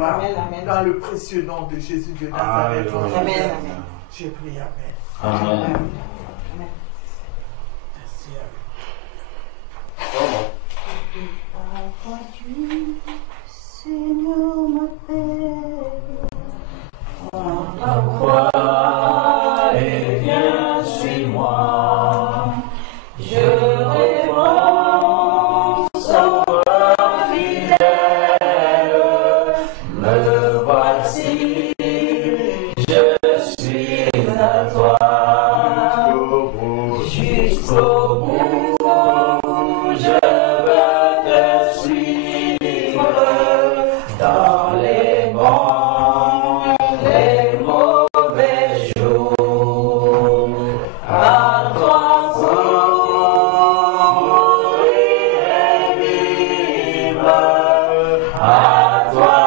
Amen, amen. Dans le précieux nom de Jésus de Nazareth. Amen, amen. J'ai prié, amen. Amen. Amen. Merci. Seigneur m'appelle. La croix et viens sur moi. Je réponds, sauveur fidèle, me voici, je suis à toi. Jusqu'au bout, je veux te suivre dans les bons, les mauvais jours. À toi pour mourir et vivre, à toi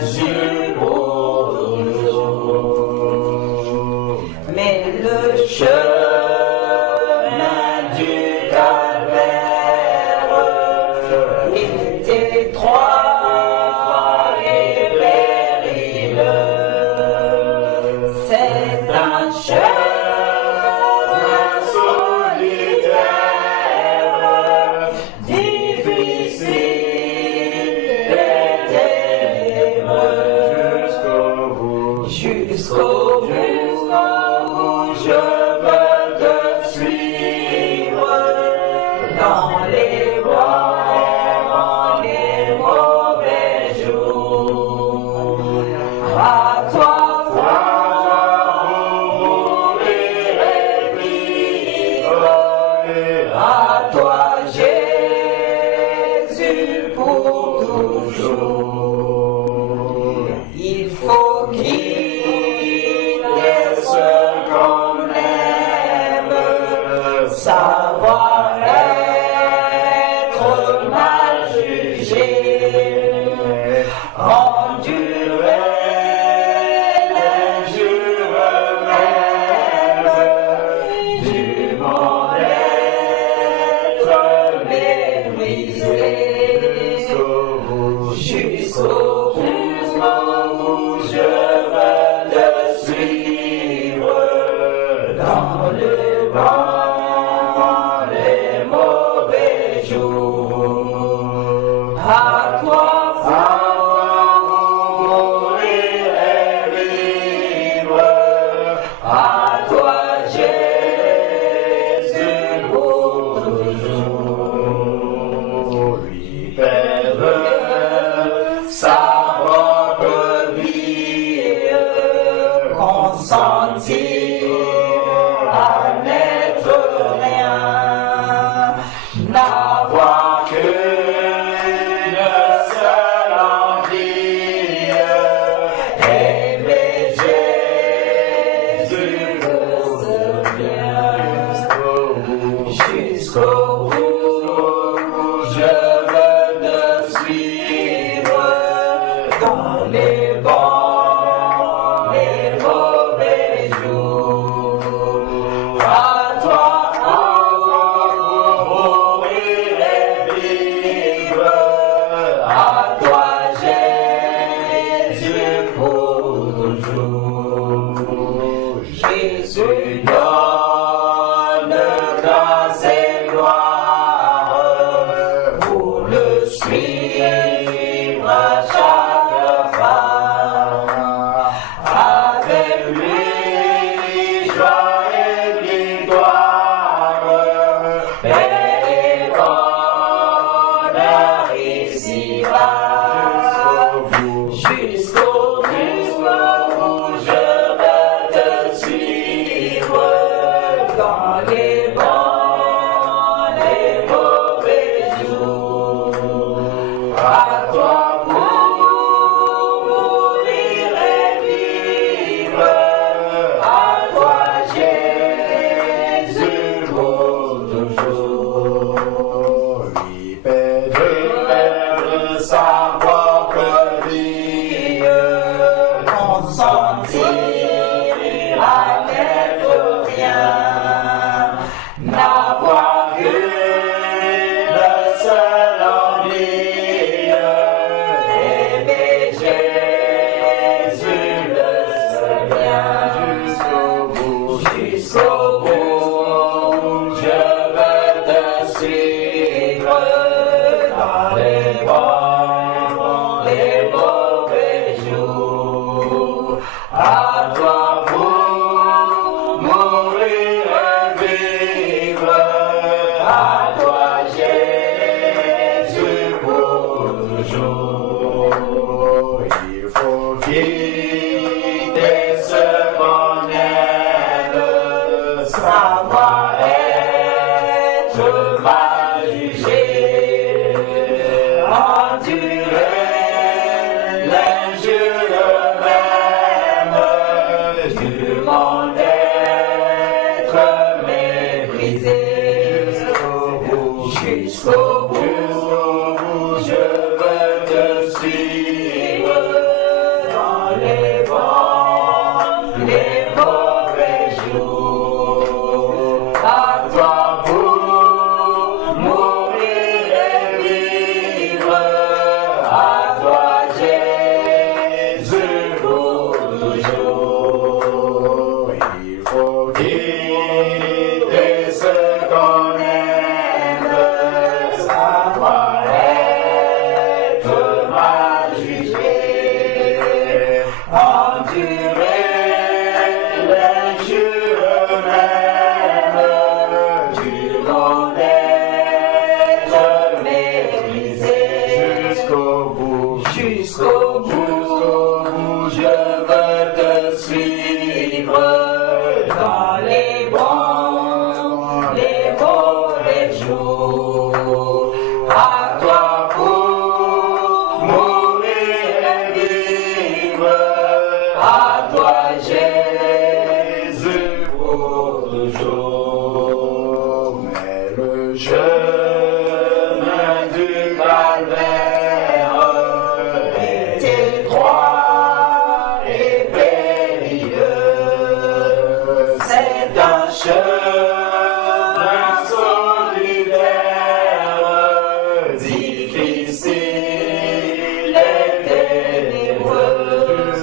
Jésus pour toujours. Mais le chemin du calvaire est étroit et périlleux. C'est un chemin solitaire, difficile et ténébreux. Jusqu'au bout, je veux te suivre dans les bons, les mauvais jours. À toi, pour mourir et vivre, à toi, Jésus, pour toujours. Il faut quitter ce qu'on aime, savoir être mal jugé, endurer l'injure même, du monde être méprisé, jusqu'au bout je veux te suivre dans le bon, les mauvais jours. À toi, pour mourir et vivre, à toi, Jésus, pour toujours. Lui perdre sa propre vie, consentir à n'être rien, n'avoir que le seul envie, aimer Jésus pour ce bien. Jusqu'au bout, je veux te suivre dans les bons, les mauvais jours. À toi, pour mourir et vivre, à toi, Jésus, pour toujours. Jésus donne grâce et gloire pour le suivre à chaque pas. Avec lui, joie et victoire, paix et bonheur ici-bas. Jusqu'au bout, je veux te suivre dans les bons, les mauvais jours. À toi pour mourir et vivre, à toi Jésus pour toujours. Lui perdre sa propre vie, consentir à n'être rien, n'avoir que le seul envie, jour, il faut quitter ce qu'on aime, savoir être mal jugé, endurer l'injure même du monde, être méprisé jusqu'au bout, je veux te suivre dans les bons, les mauvais jours, à toi pour mourir et vivre, à toi Jésus pour toujours. Il faut quitter ce qu'on aime, savoir être mal jugé, endurer l'injure même du monde, être méprisé jusqu'au bout, je veux te suivre dans les bons, les mauvais jours, à toi pour mourir et vivre, à toi Jésus pour toujours. Mais le chemin du calvaire est étroit et périlleux, c'est un chemin solitaire, difficile et ténébreux,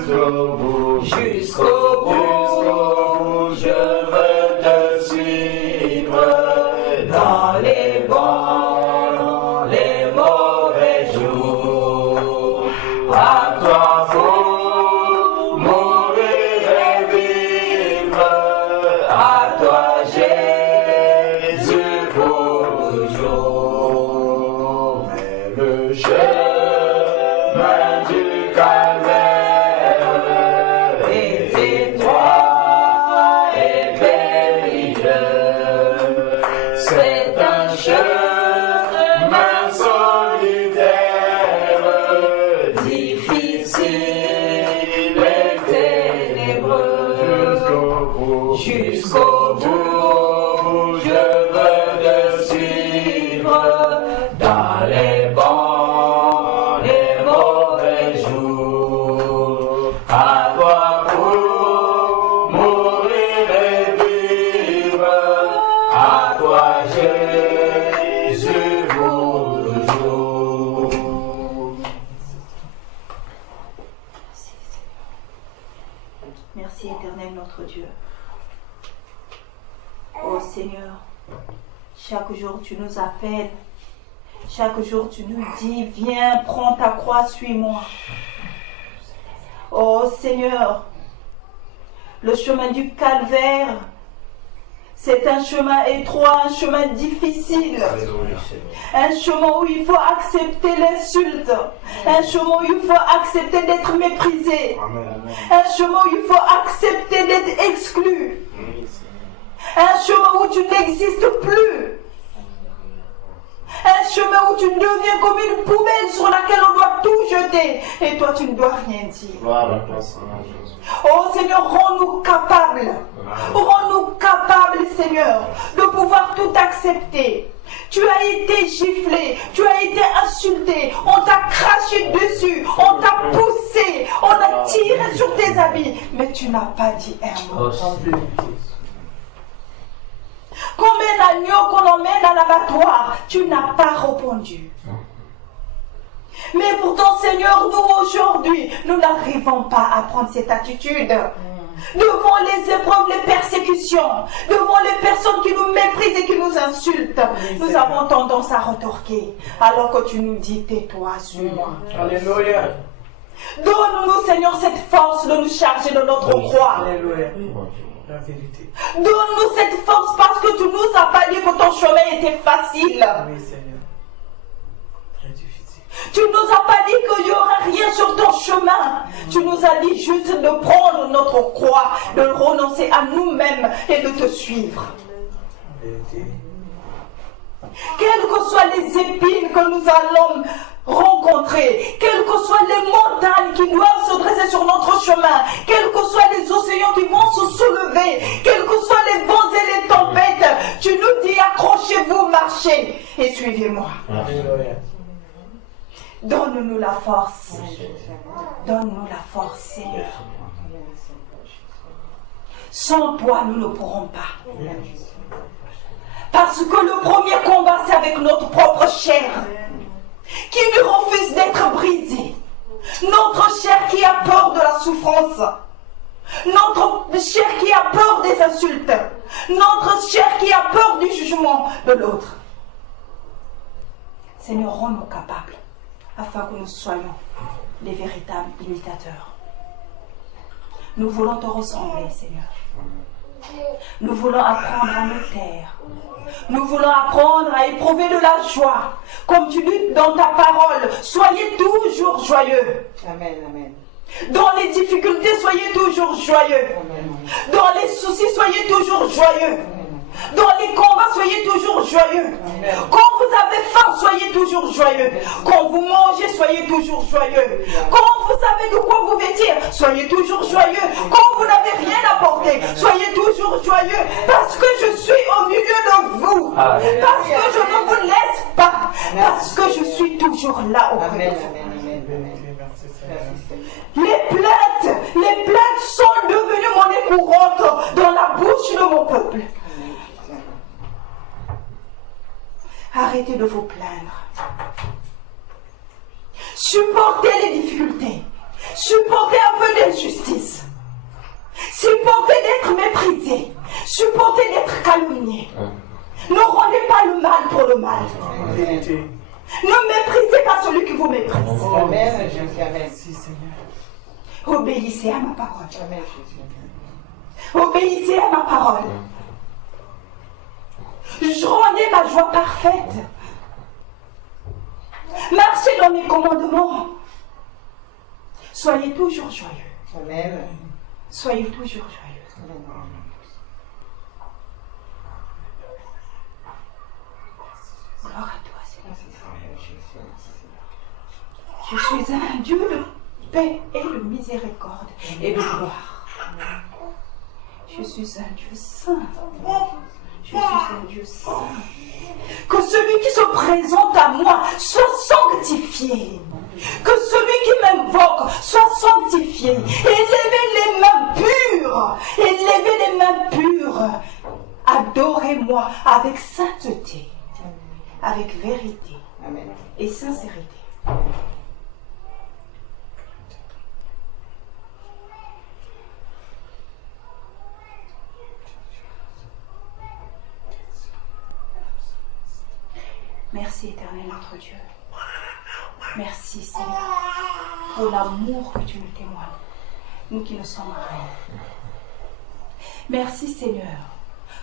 jusqu'au bout, je veux te suivre dans les bons, les mauvais jours, à toi faut mourir et vivre, à toi Jésus pour toujours. Mais le chemin du calvaire est étroit et périlleux, c'est un chemin solitaire, difficile et ténébreux, jusqu'au bout, je veux te suivre dans les bons, les mauvais jours, à toi pour mourir et vivre, à toi Jésus pour toujours. Merci éternel notre Dieu. Oh Seigneur, chaque jour tu nous appelles, chaque jour tu nous dis, viens, prends ta croix, suis-moi. Oh Seigneur, le chemin du calvaire, c'est un chemin étroit, un chemin difficile, un chemin où il faut accepter l'insulte, un chemin où il faut accepter d'être méprisé, un chemin où il faut accepter d'être exclu, un chemin où tu n'existes plus, un chemin où tu deviens comme une poubelle sur laquelle on doit tout jeter et toi tu ne dois rien dire. Oh Seigneur, rends-nous capables, Seigneur, de pouvoir tout accepter. Tu as été giflé, tu as été insulté, on t'a craché dessus, on t'a poussé, on a tiré sur tes habits, mais tu n'as pas dit un mot. Combien d'agneaux qu'on emmène à l'abattoir, tu n'as pas répondu. Mais pourtant, Seigneur, nous aujourd'hui, nous n'arrivons pas à prendre cette attitude. Devant les épreuves, les persécutions, devant les personnes qui nous méprisent et qui nous insultent, nous avons tendance à retorquer. Alors que tu nous dis, tais-toi, suis-moi. Alléluia. Donne-nous, Seigneur, cette force de nous charger de notre croix. Alléluia. La vérité. Donne-nous cette force parce que tu nous as pas dit que ton chemin était facile. Oui, Seigneur. Tu ne nous as pas dit qu'il n'y aurait rien sur ton chemin. Tu nous as dit juste de prendre notre croix, de renoncer à nous-mêmes et de te suivre. Quelles que soient les épines que nous allons rencontrer, quelles que soient les montagnes qui doivent se dresser sur notre chemin, quels que soient les océans qui vont se soulever, quels que soient les vents et les tempêtes, tu nous dis accrochez-vous, marchez et suivez-moi. Donne-nous la force. Donne-nous la force, Seigneur. Sans toi, nous ne pourrons pas. Parce que le premier combat, c'est avec notre propre chair, qui nous refuse d'être brisée. Notre chair qui a peur de la souffrance. Notre chair qui a peur des insultes. Notre chair qui a peur du jugement de l'autre. Seigneur, rends-nous capables, afin que nous soyons les véritables imitateurs. Nous voulons te ressembler, Seigneur. Nous voulons apprendre à nous taire. Nous voulons apprendre à éprouver de la joie. Comme tu dis dans ta parole, soyez toujours joyeux. Amen, amen. Dans les difficultés, soyez toujours joyeux. Amen. Dans les soucis, soyez toujours joyeux. Dans les combats, soyez toujours joyeux. Amen. Quand vous avez faim, soyez toujours joyeux. Quand vous mangez, soyez toujours joyeux. Quand vous savez de quoi vous vêtir, soyez toujours joyeux. Quand vous n'avez rien à porter, soyez toujours joyeux. Parce que je suis au milieu de vous. Parce que je ne vous laisse pas. Parce que je suis toujours là auprès de vous. Les plaintes sont devenues monnaie courante dans la bouche de mon peuple. Arrêtez de vous plaindre. Supportez les difficultés. Supportez un peu d'injustice. Supportez d'être méprisé. Supportez d'être calomnié. Ne rendez pas le mal pour le mal. Ne méprisez pas celui qui vous méprise. Amen, Jésus, amen. Obéissez à ma parole. Amen, Jésus. Obéissez à ma parole. Rendez ma joie parfaite. Marchez dans mes commandements. Soyez toujours joyeux. Amen. Soyez toujours joyeux. Amen. Gloire à toi, Seigneur. Je suis un Dieu de paix et de miséricorde et de gloire. Je suis un Dieu saint. Je suis un Dieu saint. Que celui qui se présente à moi soit sanctifié. Que celui qui m'invoque soit sanctifié. Élevez les mains pures. Élevez les mains pures. Adorez-moi avec sainteté, avec vérité et sincérité. Merci éternel notre Dieu. Merci Seigneur pour l'amour que tu nous témoignes, nous qui ne sommes rien. Merci Seigneur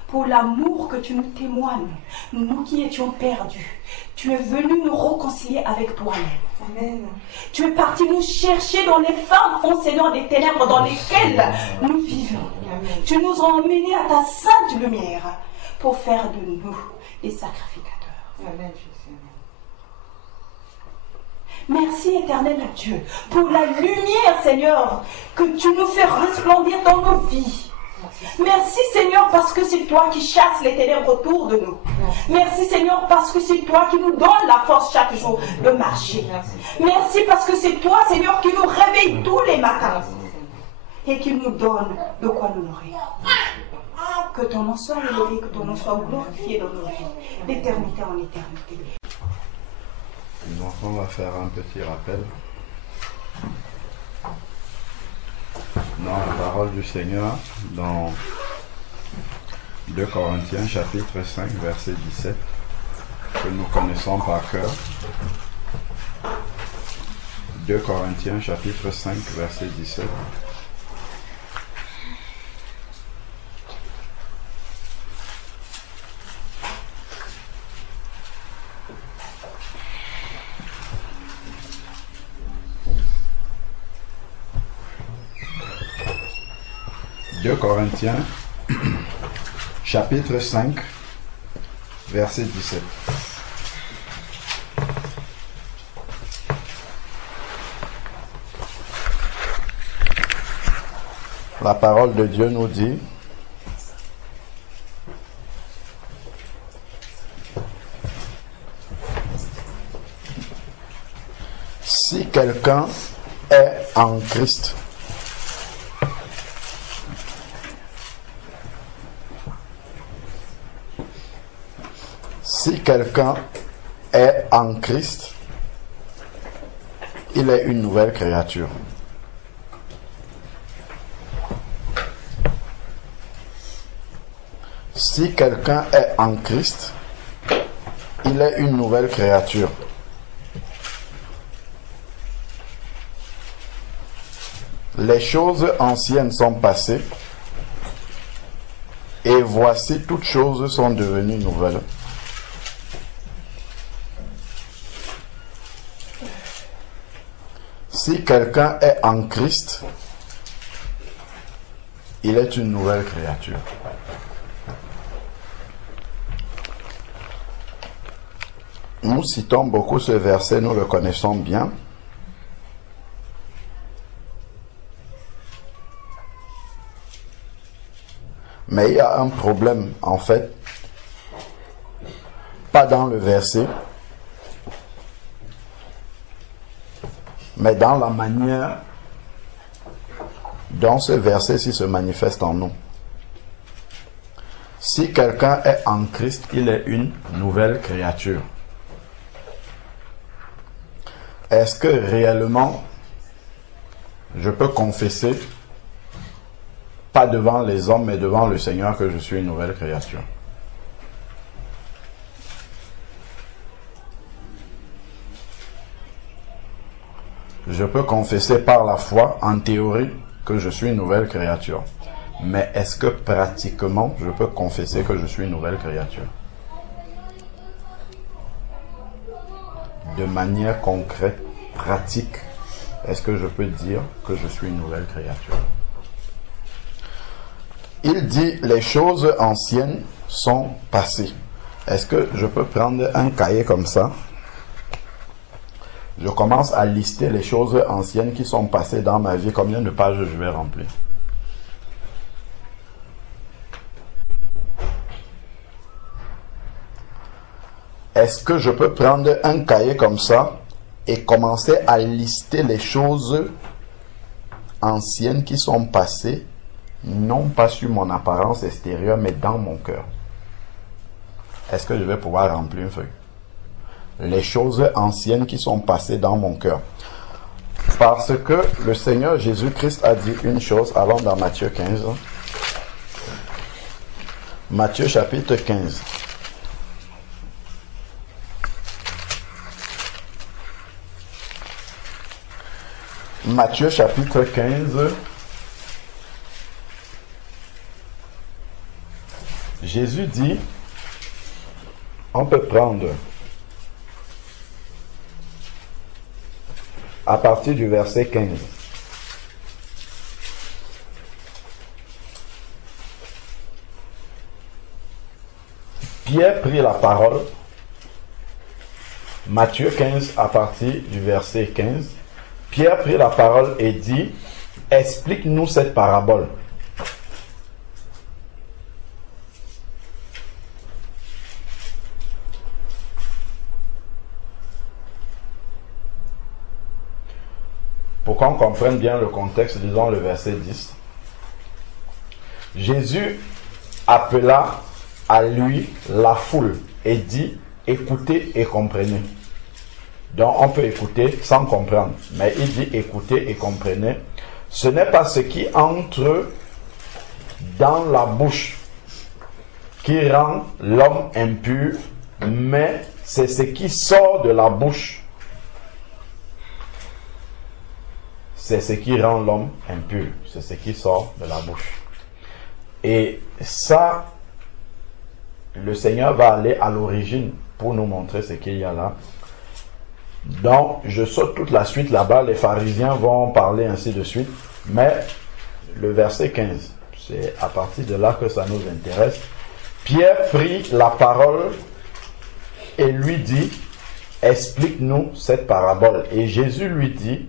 pour l'amour que tu nous témoignes, nous qui étions perdus. Tu es venu nous réconcilier avec toi-même. Amen. Tu es parti nous chercher dans les fins fonds, Seigneur, des ténèbres dans lesquelles nous vivons. Amen. Tu nous as emmenés à ta sainte lumière pour faire de nous des sacrificateurs. Amen, Jésus. Merci éternel Dieu pour la lumière, Seigneur, que tu nous fais resplendir dans nos vies. Merci Seigneur parce que c'est toi qui chasses les ténèbres autour de nous. Merci Seigneur parce que c'est toi qui nous donne la force chaque jour de marcher. Merci parce que c'est toi Seigneur qui nous réveille tous les matins et qui nous donne de quoi nous nourrir. Que ton nom soit élevé, que ton nom soit glorifié dans nos vies, d'éternité en éternité. Donc on va faire un petit rappel dans la parole du Seigneur dans 2 Corinthiens chapitre 5 verset 17 que nous connaissons par cœur. 2 Corinthiens chapitre 5 verset 17. 2 Corinthiens, chapitre 5, verset 17. La parole de Dieu nous dit: si quelqu'un est en Christ, si quelqu'un est en Christ, il est une nouvelle créature. Si quelqu'un est en Christ, il est une nouvelle créature. Les choses anciennes sont passées, et voici toutes choses sont devenues nouvelles. Si quelqu'un est en Christ, il est une nouvelle créature. Nous citons beaucoup ce verset, nous le connaissons bien. Mais il y a un problème, en fait, pas dans le verset, mais dans la manière dont ce verset-ci se manifeste en nous. Si quelqu'un est en Christ, il est une nouvelle créature. Est-ce que réellement je peux confesser, pas devant les hommes, mais devant le Seigneur, que je suis une nouvelle créature? Je peux confesser par la foi, en théorie, que je suis une nouvelle créature. Mais est-ce que pratiquement, je peux confesser que je suis une nouvelle créature? De manière concrète, pratique, est-ce que je peux dire que je suis une nouvelle créature? Il dit: les choses anciennes sont passées. Est-ce que je peux prendre un cahier comme ça? Je commence à lister les choses anciennes qui sont passées dans ma vie. Combien de pages je vais remplir? Est-ce que je peux prendre un cahier comme ça et commencer à lister les choses anciennes qui sont passées, non pas sur mon apparence extérieure, mais dans mon cœur? Est-ce que je vais pouvoir remplir une feuille? Les choses anciennes qui sont passées dans mon cœur. Parce que le Seigneur Jésus-Christ a dit une chose. Allons dans Matthieu 15. Matthieu chapitre 15. Matthieu chapitre 15. Jésus dit, on peut prendre à partir du verset 15. Pierre prit la parole. Matthieu 15 à partir du verset 15. Pierre prit la parole et dit: explique-nous cette parabole. Pour qu'on comprenne bien le contexte, disons le verset 10. Jésus appela à lui la foule et dit: écoutez et comprenez. Donc on peut écouter sans comprendre, mais il dit écoutez et comprenez. Ce n'est pas ce qui entre dans la bouche qui rend l'homme impur, mais c'est ce qui sort de la bouche. C'est ce qui rend l'homme impur. C'est ce qui sort de la bouche. Et ça, le Seigneur va aller à l'origine pour nous montrer ce qu'il y a là. Donc, je saute toute la suite là-bas. Les pharisiens vont parler ainsi de suite. Mais le verset 15, C'est à partir de là que ça nous intéresse. Pierre prit la parole et lui dit, explique-nous cette parabole. Et Jésus lui dit,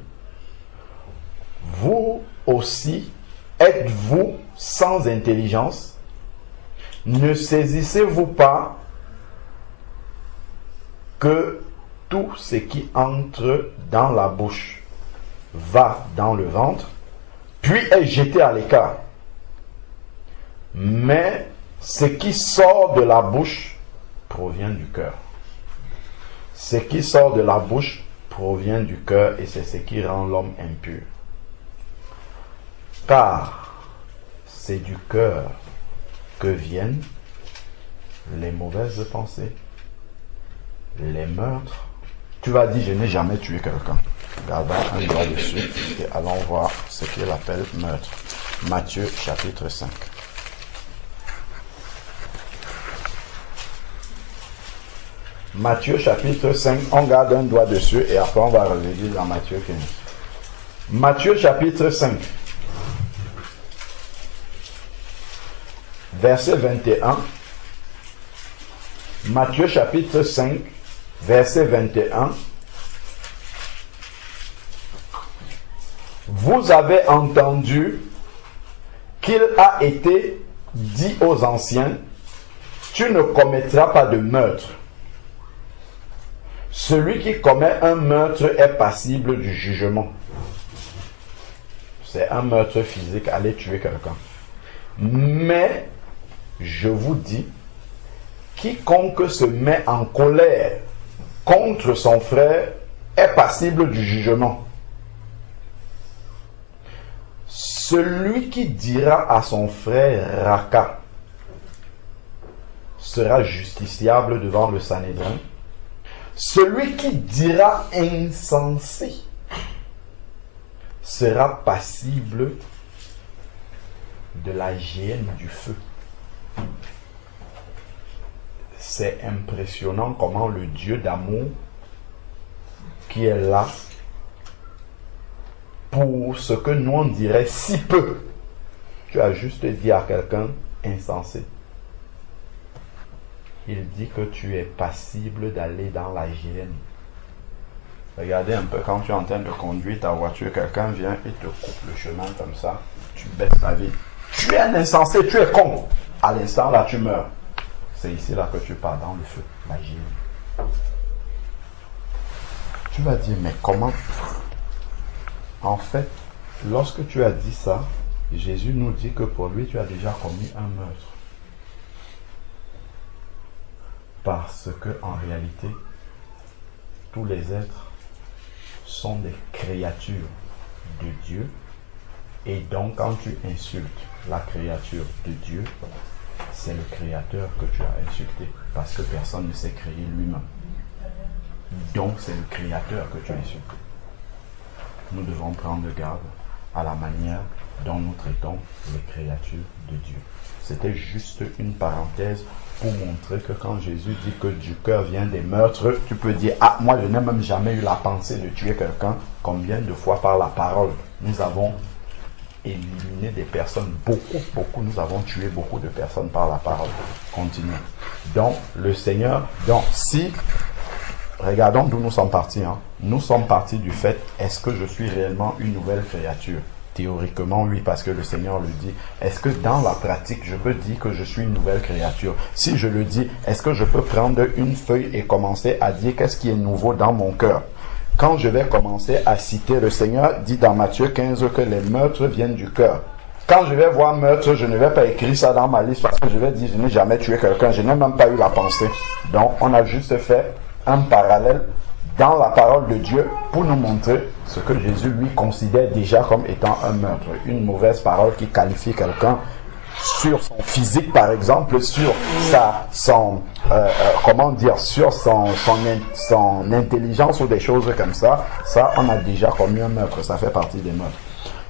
vous aussi, êtes-vous sans intelligence? Ne saisissez-vous pas que tout ce qui entre dans la bouche va dans le ventre, puis est jeté à l'écart. Mais ce qui sort de la bouche provient du cœur. Ce qui sort de la bouche provient du cœur et c'est ce qui rend l'homme impur. Car c'est du cœur que viennent les mauvaises pensées, les meurtres. Tu vas dire, je n'ai jamais tué quelqu'un. Gardons un doigt dessus et allons voir ce qu'il appelle meurtre. Matthieu chapitre 5. Matthieu chapitre 5, on garde un doigt dessus et après on va revenir dans Matthieu 15. Matthieu chapitre 5, verset 21. Matthieu chapitre 5, verset 21. Vous avez entendu qu'il a été dit aux anciens, tu ne commettras pas de meurtre. Celui qui commet un meurtre est passible du jugement. C'est un meurtre physique, aller tuer quelqu'un. Mais, je vous dis, quiconque se met en colère contre son frère est passible du jugement. Celui qui dira à son frère Raka sera justiciable devant le Sanhédrin. Celui qui dira insensé sera passible de la géhenne du feu. C'est impressionnant comment le Dieu d'amour qui est là pour ce que nous on dirait si peu. Tu as juste dit à quelqu'un insensé. Il dit que tu es passible d'aller dans la géhenne. Regardez un peu quand tu es en train de conduire ta voiture, quelqu'un vient et te coupe le chemin comme ça, tu baisses la vie. Tu es un insensé, tu es con. À l'instant là, tu meurs. C'est ici là que tu pars dans le feu, la géhenne. Tu vas dire, mais comment? En fait, lorsque tu as dit ça, Jésus nous dit que pour lui, tu as déjà commis un meurtre. Parce que en réalité, tous les êtres sont des créatures de Dieu. Et donc, quand tu insultes la créature de Dieu, c'est le Créateur que tu as insulté. Parce que personne ne s'est créé lui-même. Donc, c'est le Créateur que tu as insulté. Nous devons prendre garde à la manière dont nous traitons les créatures de Dieu. C'était juste une parenthèse pour montrer que quand Jésus dit que du cœur vient des meurtres, tu peux dire, ah, moi je n'ai même jamais eu la pensée de tuer quelqu'un. Combien de fois par la parole nous avons éliminé des personnes, beaucoup, nous avons tué beaucoup de personnes par la parole. Continuons. Donc, le Seigneur, si, regardons d'où nous sommes partis. Nous sommes partis du fait, est-ce que je suis réellement une nouvelle créature? Théoriquement, oui, parce que le Seigneur le dit. Est-ce que dans la pratique, je peux dire que je suis une nouvelle créature? Si je le dis, est-ce que je peux prendre une feuille et commencer à dire qu'est-ce qui est nouveau dans mon cœur? Quand je vais commencer à citer, le Seigneur dit dans Matthieu 15 que les meurtres viennent du cœur. Quand je vais voir meurtre, je ne vais pas écrire ça dans ma liste parce que je vais dire, je n'ai jamais tué quelqu'un, je n'ai même pas eu la pensée. Donc, on a juste fait un parallèle dans la parole de Dieu pour nous montrer ce que Jésus lui considère déjà comme étant un meurtre, une mauvaise parole qui qualifie quelqu'un sur son physique par exemple, sur son intelligence ou des choses comme ça. Ça, on a déjà commis un meurtre, ça fait partie des meurtres.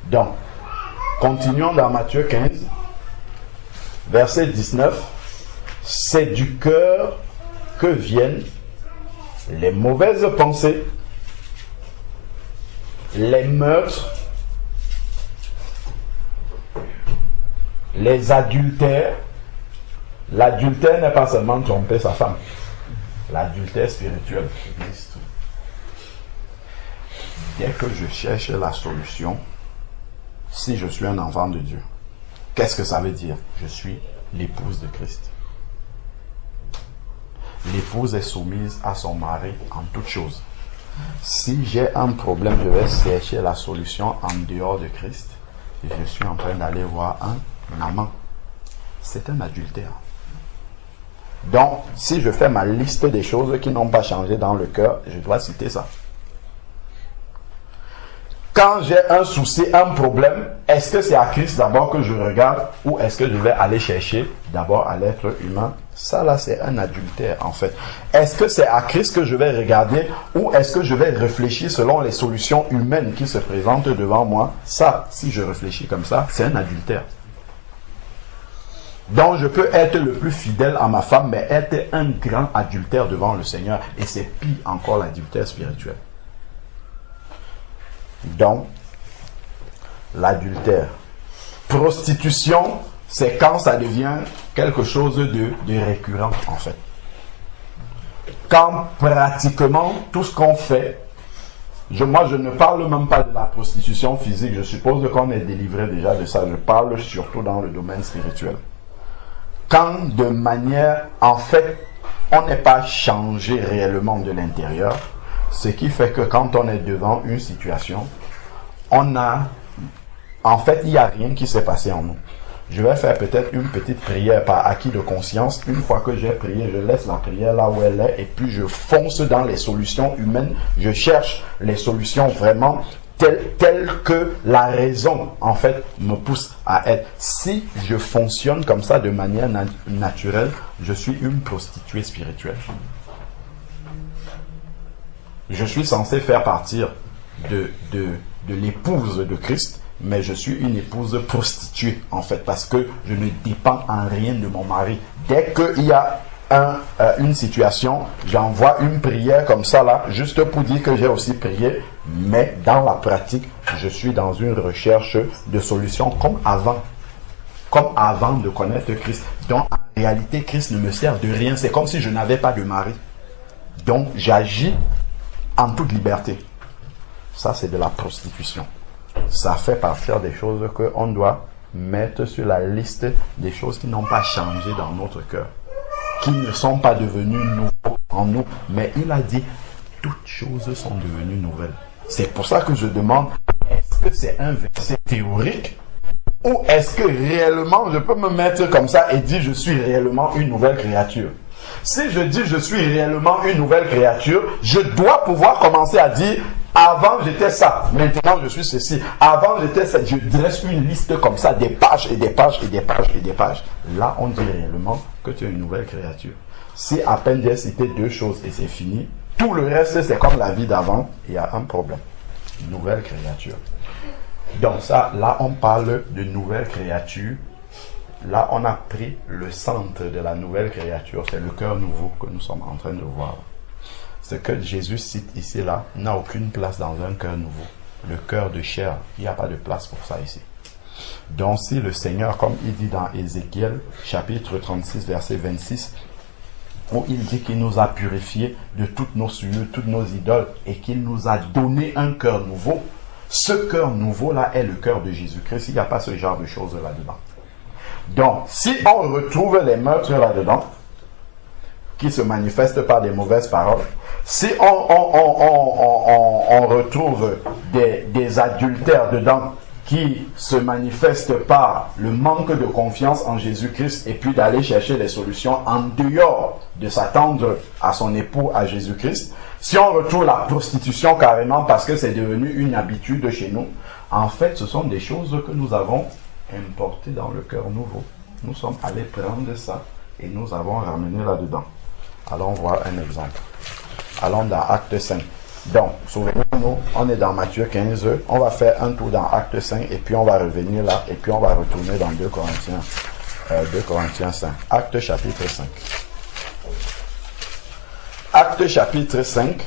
Donc, continuons dans Matthieu 15, verset 19. C'est du cœur que viennent les mauvaises pensées, les meurtres, les adultères, l'adultère n'est pas seulement tromper sa femme. L'adultère spirituel existe. Dès que je cherche la solution, si je suis un enfant de Dieu, qu'est-ce que ça veut dire? Je suis l'épouse de Christ. L'épouse est soumise à son mari en toutes choses. Si j'ai un problème, je vais chercher la solution en dehors de Christ. Et je suis en train d'aller voir un amant. C'est un adultère. Donc, si je fais ma liste des choses qui n'ont pas changé dans le cœur, je dois citer ça. Quand j'ai un souci, un problème, est-ce que c'est à Christ d'abord que je regarde ou est-ce que je vais aller chercher d'abord à l'être humain? Ça là, c'est un adultère en fait. Est-ce que c'est à Christ que je vais regarder ou est-ce que je vais réfléchir selon les solutions humaines qui se présentent devant moi? Ça, si je réfléchis comme ça, c'est un adultère. Donc je peux être le plus fidèle à ma femme, mais être un grand adultère devant le Seigneur. Et c'est pire encore l'adultère spirituel. Donc, l'adultère. Prostitution, c'est quand ça devient quelque chose de récurrent, en fait. Quand pratiquement tout ce qu'on fait, moi je ne parle même pas de la prostitution physique, je suppose qu'on est délivré déjà de ça, je parle surtout dans le domaine spirituel. Quand de manière, en fait, on n'est pas changé réellement de l'intérieur, ce qui fait que quand on est devant une situation, en fait, il n'y a rien qui s'est passé en nous. Je vais faire peut-être une petite prière par acquis de conscience. Une fois que j'ai prié, je laisse la prière là où elle est et puis je fonce dans les solutions humaines. Je cherche les solutions vraiment telles que la raison, en fait, me pousse à être. Si je fonctionne comme ça de manière naturelle, je suis une prostituée spirituelle. Je suis censé faire partir de l'épouse de Christ, mais je suis une épouse prostituée, en fait, parce que je ne dépends en rien de mon mari. Dès qu'il y a une situation, j'envoie une prière comme ça, là, juste pour dire que j'ai aussi prié, mais dans la pratique, je suis dans une recherche de solutions comme avant de connaître Christ. Donc, en réalité, Christ ne me sert de rien. C'est comme si je n'avais pas de mari. Donc, j'agis en toute liberté. Ça, c'est de la prostitution. Ça fait partir des choses qu'on doit mettre sur la liste des choses qui n'ont pas changé dans notre cœur, qui ne sont pas devenues nouveaux en nous. Mais il a dit, toutes choses sont devenues nouvelles. C'est pour ça que je demande, est-ce que c'est un verset théorique ou est-ce que réellement je peux me mettre comme ça et dire je suis réellement une nouvelle créature? Si je dis je suis réellement une nouvelle créature, je dois pouvoir commencer à dire avant j'étais ça, maintenant je suis ceci. Avant j'étais ça, je dresse une liste comme ça, des pages et des pages et des pages et des pages. Là on dit réellement que tu es une nouvelle créature. Si à peine j'ai cité deux choses et c'est fini, tout le reste c'est comme la vie d'avant, il y a un problème. Nouvelle créature. Donc ça, là on parle de nouvelle créature. Là, on a pris le centre de la nouvelle créature. C'est le cœur nouveau que nous sommes en train de voir. Ce que Jésus cite ici, là, n'a aucune place dans un cœur nouveau. Le cœur de chair, il n'y a pas de place pour ça ici. Donc, si le Seigneur, comme il dit dans Ézéchiel, chapitre 36, verset 26, où il dit qu'il nous a purifiés de toutes nos souillures, toutes nos idoles, et qu'il nous a donné un cœur nouveau, ce cœur nouveau-là est le cœur de Jésus-Christ. Il n'y a pas ce genre de choses là-dedans. Donc, si on retrouve les meurtres là-dedans, qui se manifestent par des mauvaises paroles, si on retrouve des adultères dedans qui se manifestent par le manque de confiance en Jésus-Christ et puis d'aller chercher des solutions en dehors de s'attendre à son époux, à Jésus-Christ, si on retrouve la prostitution carrément parce que c'est devenu une habitude chez nous, en fait, ce sont des choses que nous avons importé dans le cœur nouveau. Nous sommes allés prendre ça et nous avons ramené là-dedans. Allons voir un exemple. Allons dans Acte 5. Donc, souvenez-nous, on est dans Matthieu 15. On va faire un tour dans Acte 5 et puis on va revenir là et puis on va retourner dans 2 Corinthiens 5. Acte chapitre 5. Acte chapitre 5.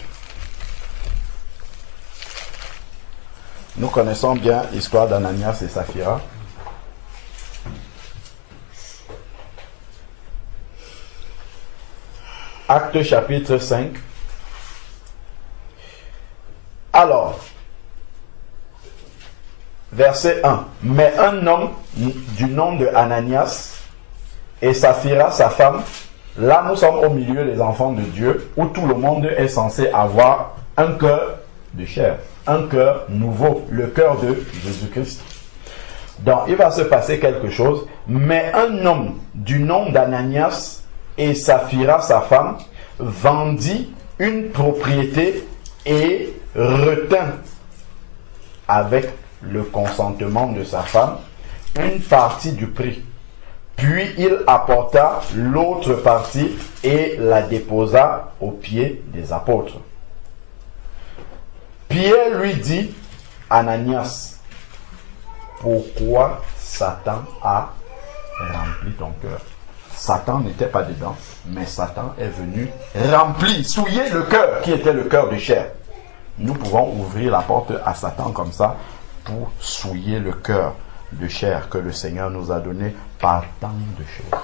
Nous connaissons bien l'histoire d'Ananias et Saphira. Actes chapitre 5. Alors, verset 1. Mais un homme du nom de Ananias et Saphira, sa femme, là nous sommes au milieu des enfants de Dieu, où tout le monde est censé avoir un cœur de chair, un cœur nouveau, le cœur de Jésus-Christ. Donc il va se passer quelque chose, mais un homme du nom d'Ananias et Saphira, sa femme, vendit une propriété et retint avec le consentement de sa femme une partie du prix. Puis il apporta l'autre partie et la déposa aux pieds des apôtres. Pierre lui dit, Ananias, pourquoi Satan a rempli ton cœur? Satan n'était pas dedans, mais Satan est venu remplir, souiller le cœur qui était le cœur de chair. Nous pouvons ouvrir la porte à Satan comme ça pour souiller le cœur de chair que le Seigneur nous a donné par tant de choses.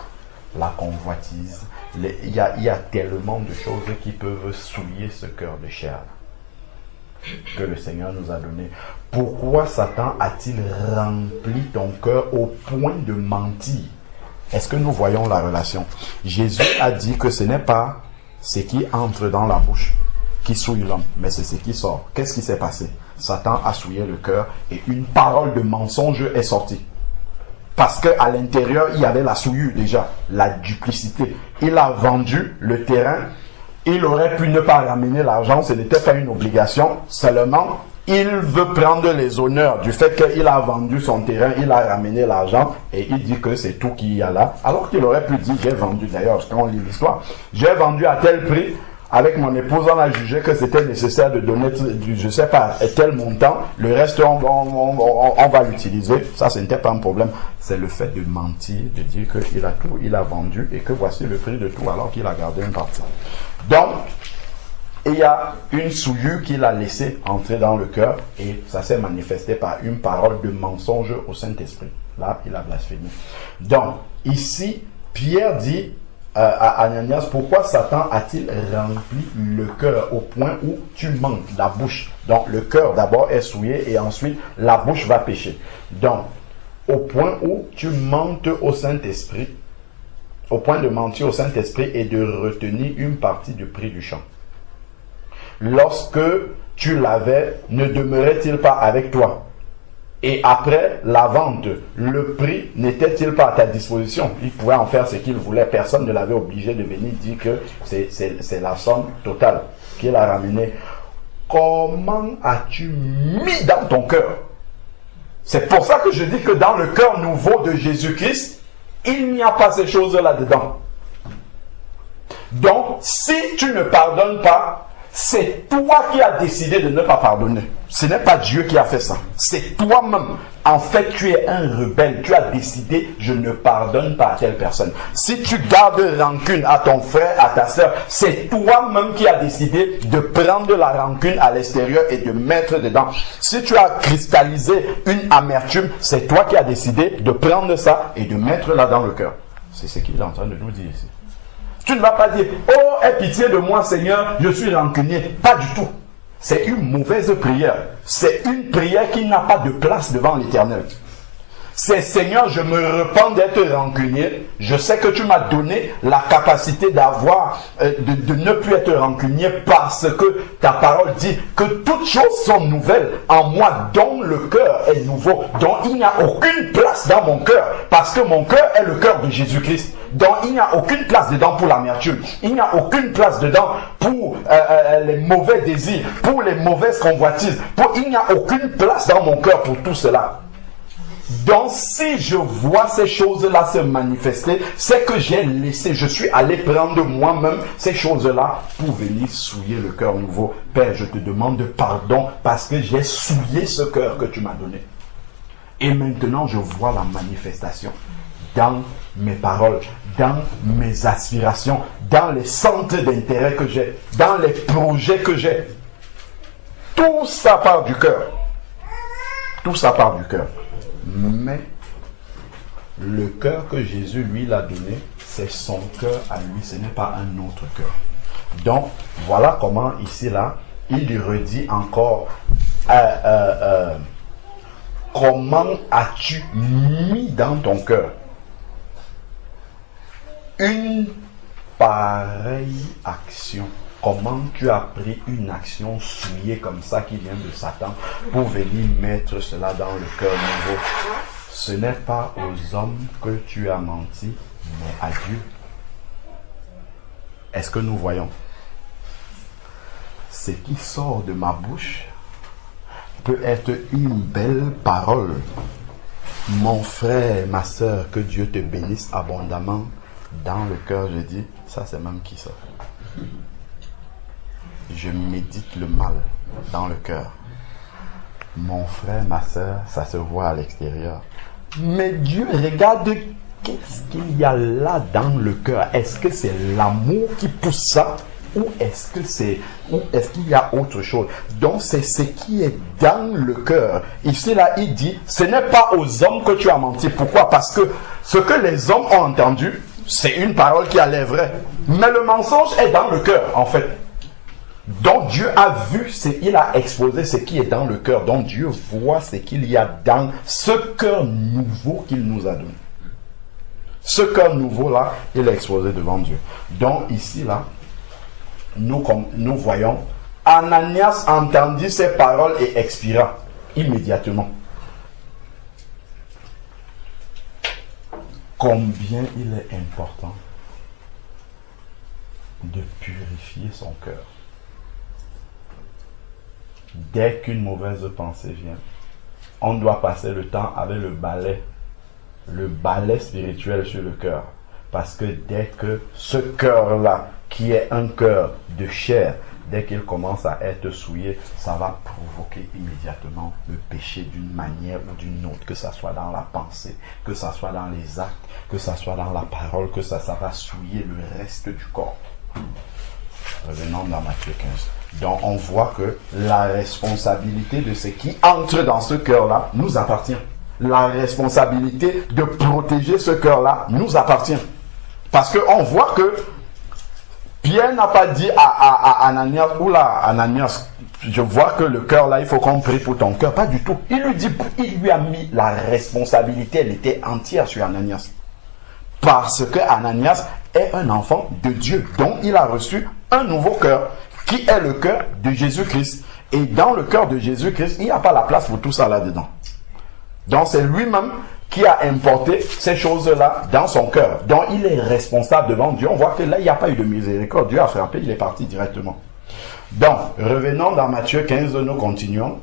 La convoitise, il y a tellement de choses qui peuvent souiller ce cœur de chair que le Seigneur nous a donné. Pourquoi Satan a-t-il rempli ton cœur au point de mentir? Est-ce que nous voyons la relation? Jésus a dit que ce n'est pas ce qui entre dans la bouche qui souille l'homme, mais c'est ce qui sort. Qu'est-ce qui s'est passé? Satan a souillé le cœur et une parole de mensonge est sortie. Parce qu'à l'intérieur, il y avait la souillure déjà, la duplicité. Il a vendu le terrain. Il aurait pu ne pas ramener l'argent, ce n'était pas une obligation. Seulement, il veut prendre les honneurs du fait qu'il a vendu son terrain, il a ramené l'argent et il dit que c'est tout qu'il y a là. Alors qu'il aurait pu dire, j'ai vendu d'ailleurs, quand on lit l'histoire, j'ai vendu à tel prix. Avec mon épouse, on a jugé que c'était nécessaire de donner, je ne sais pas, tel montant. Le reste, on va l'utiliser. Ça, ce n'était pas un problème. C'est le fait de mentir, de dire qu'il a tout, il a vendu et que voici le prix de tout alors qu'il a gardé une partie. Donc, il y a une souillure qu'il a laissée entrer dans le cœur et ça s'est manifesté par une parole de mensonge au Saint-Esprit. Là, il a blasphémé. Donc, ici, Pierre dit à Ananias, pourquoi Satan a-t-il rempli le cœur au point où tu manques la bouche? Donc le cœur d'abord est souillé et ensuite la bouche va pécher. Donc au point où tu mentes au Saint-Esprit, au point de mentir au Saint-Esprit et de retenir une partie du prix du champ. Lorsque tu l'avais, ne demeurait-il pas avec toi? Et après la vente, le prix n'était-il pas à ta disposition? Il pouvait en faire ce qu'il voulait. Personne ne l'avait obligé de venir dire que c'est la somme totale qu'il a ramenée. Comment as-tu mis dans ton cœur? C'est pour ça que je dis que dans le cœur nouveau de Jésus-Christ, il n'y a pas ces choses là-dedans. Donc, si tu ne pardonnes pas, c'est toi qui as décidé de ne pas pardonner. Ce n'est pas Dieu qui a fait ça. C'est toi-même. En fait, tu es un rebelle. Tu as décidé, je ne pardonne pas à telle personne. Si tu gardes rancune à ton frère, à ta soeur, c'est toi-même qui as décidé de prendre la rancune à l'extérieur et de mettre dedans. Si tu as cristallisé une amertume, c'est toi qui as décidé de prendre ça et de mettre là dans le cœur. C'est ce qu'il est en train de nous dire ici. Tu ne vas pas dire, oh, aie pitié de moi, Seigneur, je suis rancunier. Pas du tout. C'est une mauvaise prière. C'est une prière qui n'a pas de place devant l'Éternel. C'est, Seigneur, je me repens d'être rancunier. Je sais que tu m'as donné la capacité d'avoir, de ne plus être rancunier parce que ta parole dit que toutes choses sont nouvelles en moi, dont le cœur est nouveau, dont il n'y a aucune place dans mon cœur parce que mon cœur est le cœur de Jésus-Christ. Donc il n'y a aucune place dedans pour l'amertume. Il n'y a aucune place dedans pour les mauvais désirs, pour les mauvaises convoitises. Il n'y a aucune place dans mon cœur pour tout cela. Donc si je vois ces choses-là se manifester, c'est que j'ai laissé, je suis allé prendre moi-même ces choses-là pour venir souiller le cœur nouveau. Père, je te demande pardon parce que j'ai souillé ce cœur que tu m'as donné. Et maintenant je vois la manifestation dans mes paroles, dans mes aspirations, dans les centres d'intérêt que j'ai, dans les projets que j'ai. Tout ça part du cœur. Tout ça part du cœur. Mais le cœur que Jésus lui l'a donné, c'est son cœur à lui, ce n'est pas un autre cœur. Donc, voilà comment ici, là, il lui redit encore comment as-tu mis dans ton cœur une pareille action? Comment tu as pris une action souillée comme ça qui vient de Satan pour venir mettre cela dans le cœur nouveau? Ce n'est pas aux hommes que tu as menti, mais à Dieu. Est-ce que nous voyons? Ce qui sort de ma bouche peut être une belle parole. Mon frère, ma soeur, que Dieu te bénisse abondamment. Dans le cœur, je dis, ça c'est même qui ça? Je médite le mal dans le cœur. Mon frère, ma soeur, ça se voit à l'extérieur. Mais Dieu regarde qu'est-ce qu'il y a là dans le cœur. Est-ce que c'est l'amour qui pousse ça? Ou est-ce qu'il y a autre chose? Donc c'est ce qui est dans le cœur. Ici là, il dit, ce n'est pas aux hommes que tu as menti. Pourquoi? Parce que ce que les hommes ont entendu, c'est une parole qui a l'air vraie. Mais le mensonge est dans le cœur, en fait. Donc Dieu a vu, il a exposé ce qui est dans le cœur. Donc Dieu voit ce qu'il y a dans ce cœur nouveau qu'il nous a donné. Ce cœur nouveau là, il est exposé devant Dieu. Donc ici là, nous voyons, Ananias entendit ces paroles et expira immédiatement. Combien il est important de purifier son cœur. Dès qu'une mauvaise pensée vient, on doit passer le temps avec le balai spirituel sur le cœur. Parce que dès que ce cœur-là, qui est un cœur de chair, dès qu'il commence à être souillé, ça va provoquer immédiatement le péché d'une manière ou d'une autre, que ça soit dans la pensée, que ça soit dans les actes, que ça soit dans la parole, que ça va souiller le reste du corps. Revenons dans Matthieu 15. Donc on voit que la responsabilité de ce qui entre dans ce cœur-là nous appartient. La responsabilité de protéger ce cœur-là nous appartient. Parce qu'on voit que Pierre n'a pas dit à Ananias, oula, Ananias, je vois que le cœur là, il faut qu'on prie pour ton cœur. Pas du tout. Il lui a mis la responsabilité, elle était entière sur Ananias. Parce que Ananias est un enfant de Dieu. Donc il a reçu un nouveau cœur, qui est le cœur de Jésus-Christ. Et dans le cœur de Jésus-Christ, il n'y a pas la place pour tout ça là-dedans. Donc c'est lui-même qui a importé ces choses-là dans son cœur. Donc il est responsable devant Dieu. On voit que là, il n'y a pas eu de miséricorde. Dieu a frappé, il est parti directement. Donc, revenons dans Matthieu 15, nous continuons.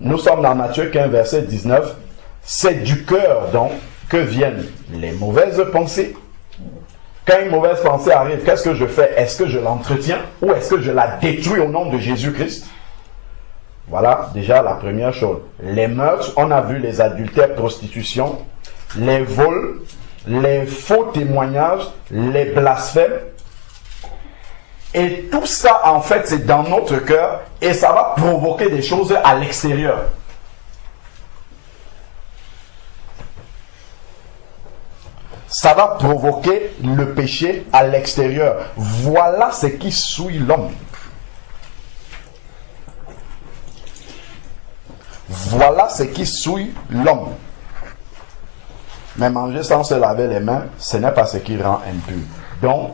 Nous sommes dans Matthieu 15, verset 19. C'est du cœur, donc, que viennent les mauvaises pensées. Quand une mauvaise pensée arrive, qu'est-ce que je fais? Est-ce que je l'entretiens ou est-ce que je la détruis au nom de Jésus-Christ? Voilà déjà la première chose. Les meurtres, on a vu les adultères, prostitution, les vols, les faux témoignages, les blasphèmes. Et tout ça, en fait, c'est dans notre cœur et ça va provoquer des choses à l'extérieur. Ça va provoquer le péché à l'extérieur. Voilà ce qui souille l'homme. Voilà ce qui souille l'homme. Mais manger sans se laver les mains, ce n'est pas ce qui rend impur. Donc,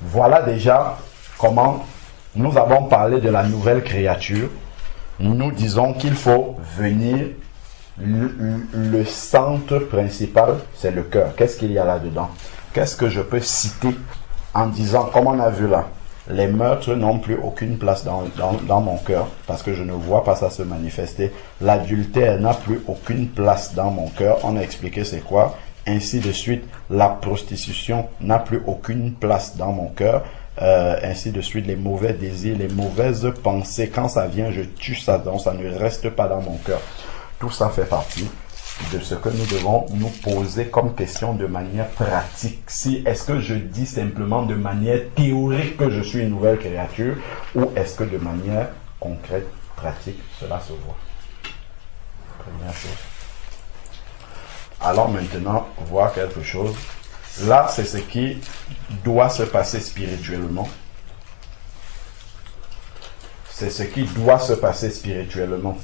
voilà déjà comment nous avons parlé de la nouvelle créature. Nous disons qu'il faut venir. Le centre principal, c'est le cœur. Qu'est-ce qu'il y a là-dedans? Qu'est-ce que je peux citer en disant, comme on a vu là, les meurtres n'ont plus aucune place dans mon cœur parce que je ne vois pas ça se manifester. L'adultère n'a plus aucune place dans mon cœur. On a expliqué c'est quoi. Ainsi de suite, la prostitution n'a plus aucune place dans mon cœur. Ainsi de suite, les mauvais désirs, les mauvaises pensées, quand ça vient, je tue ça, donc ça ne reste pas dans mon cœur. Tout ça fait partie de ce que nous devons nous poser comme question de manière pratique. Est-ce que je dis simplement de manière théorique que je suis une nouvelle créature ou est-ce que de manière concrète, pratique, cela se voit? Première chose. Allons maintenant voir quelque chose Là, c'est ce qui doit se passer spirituellement. C'est ce qui doit se passer spirituellement.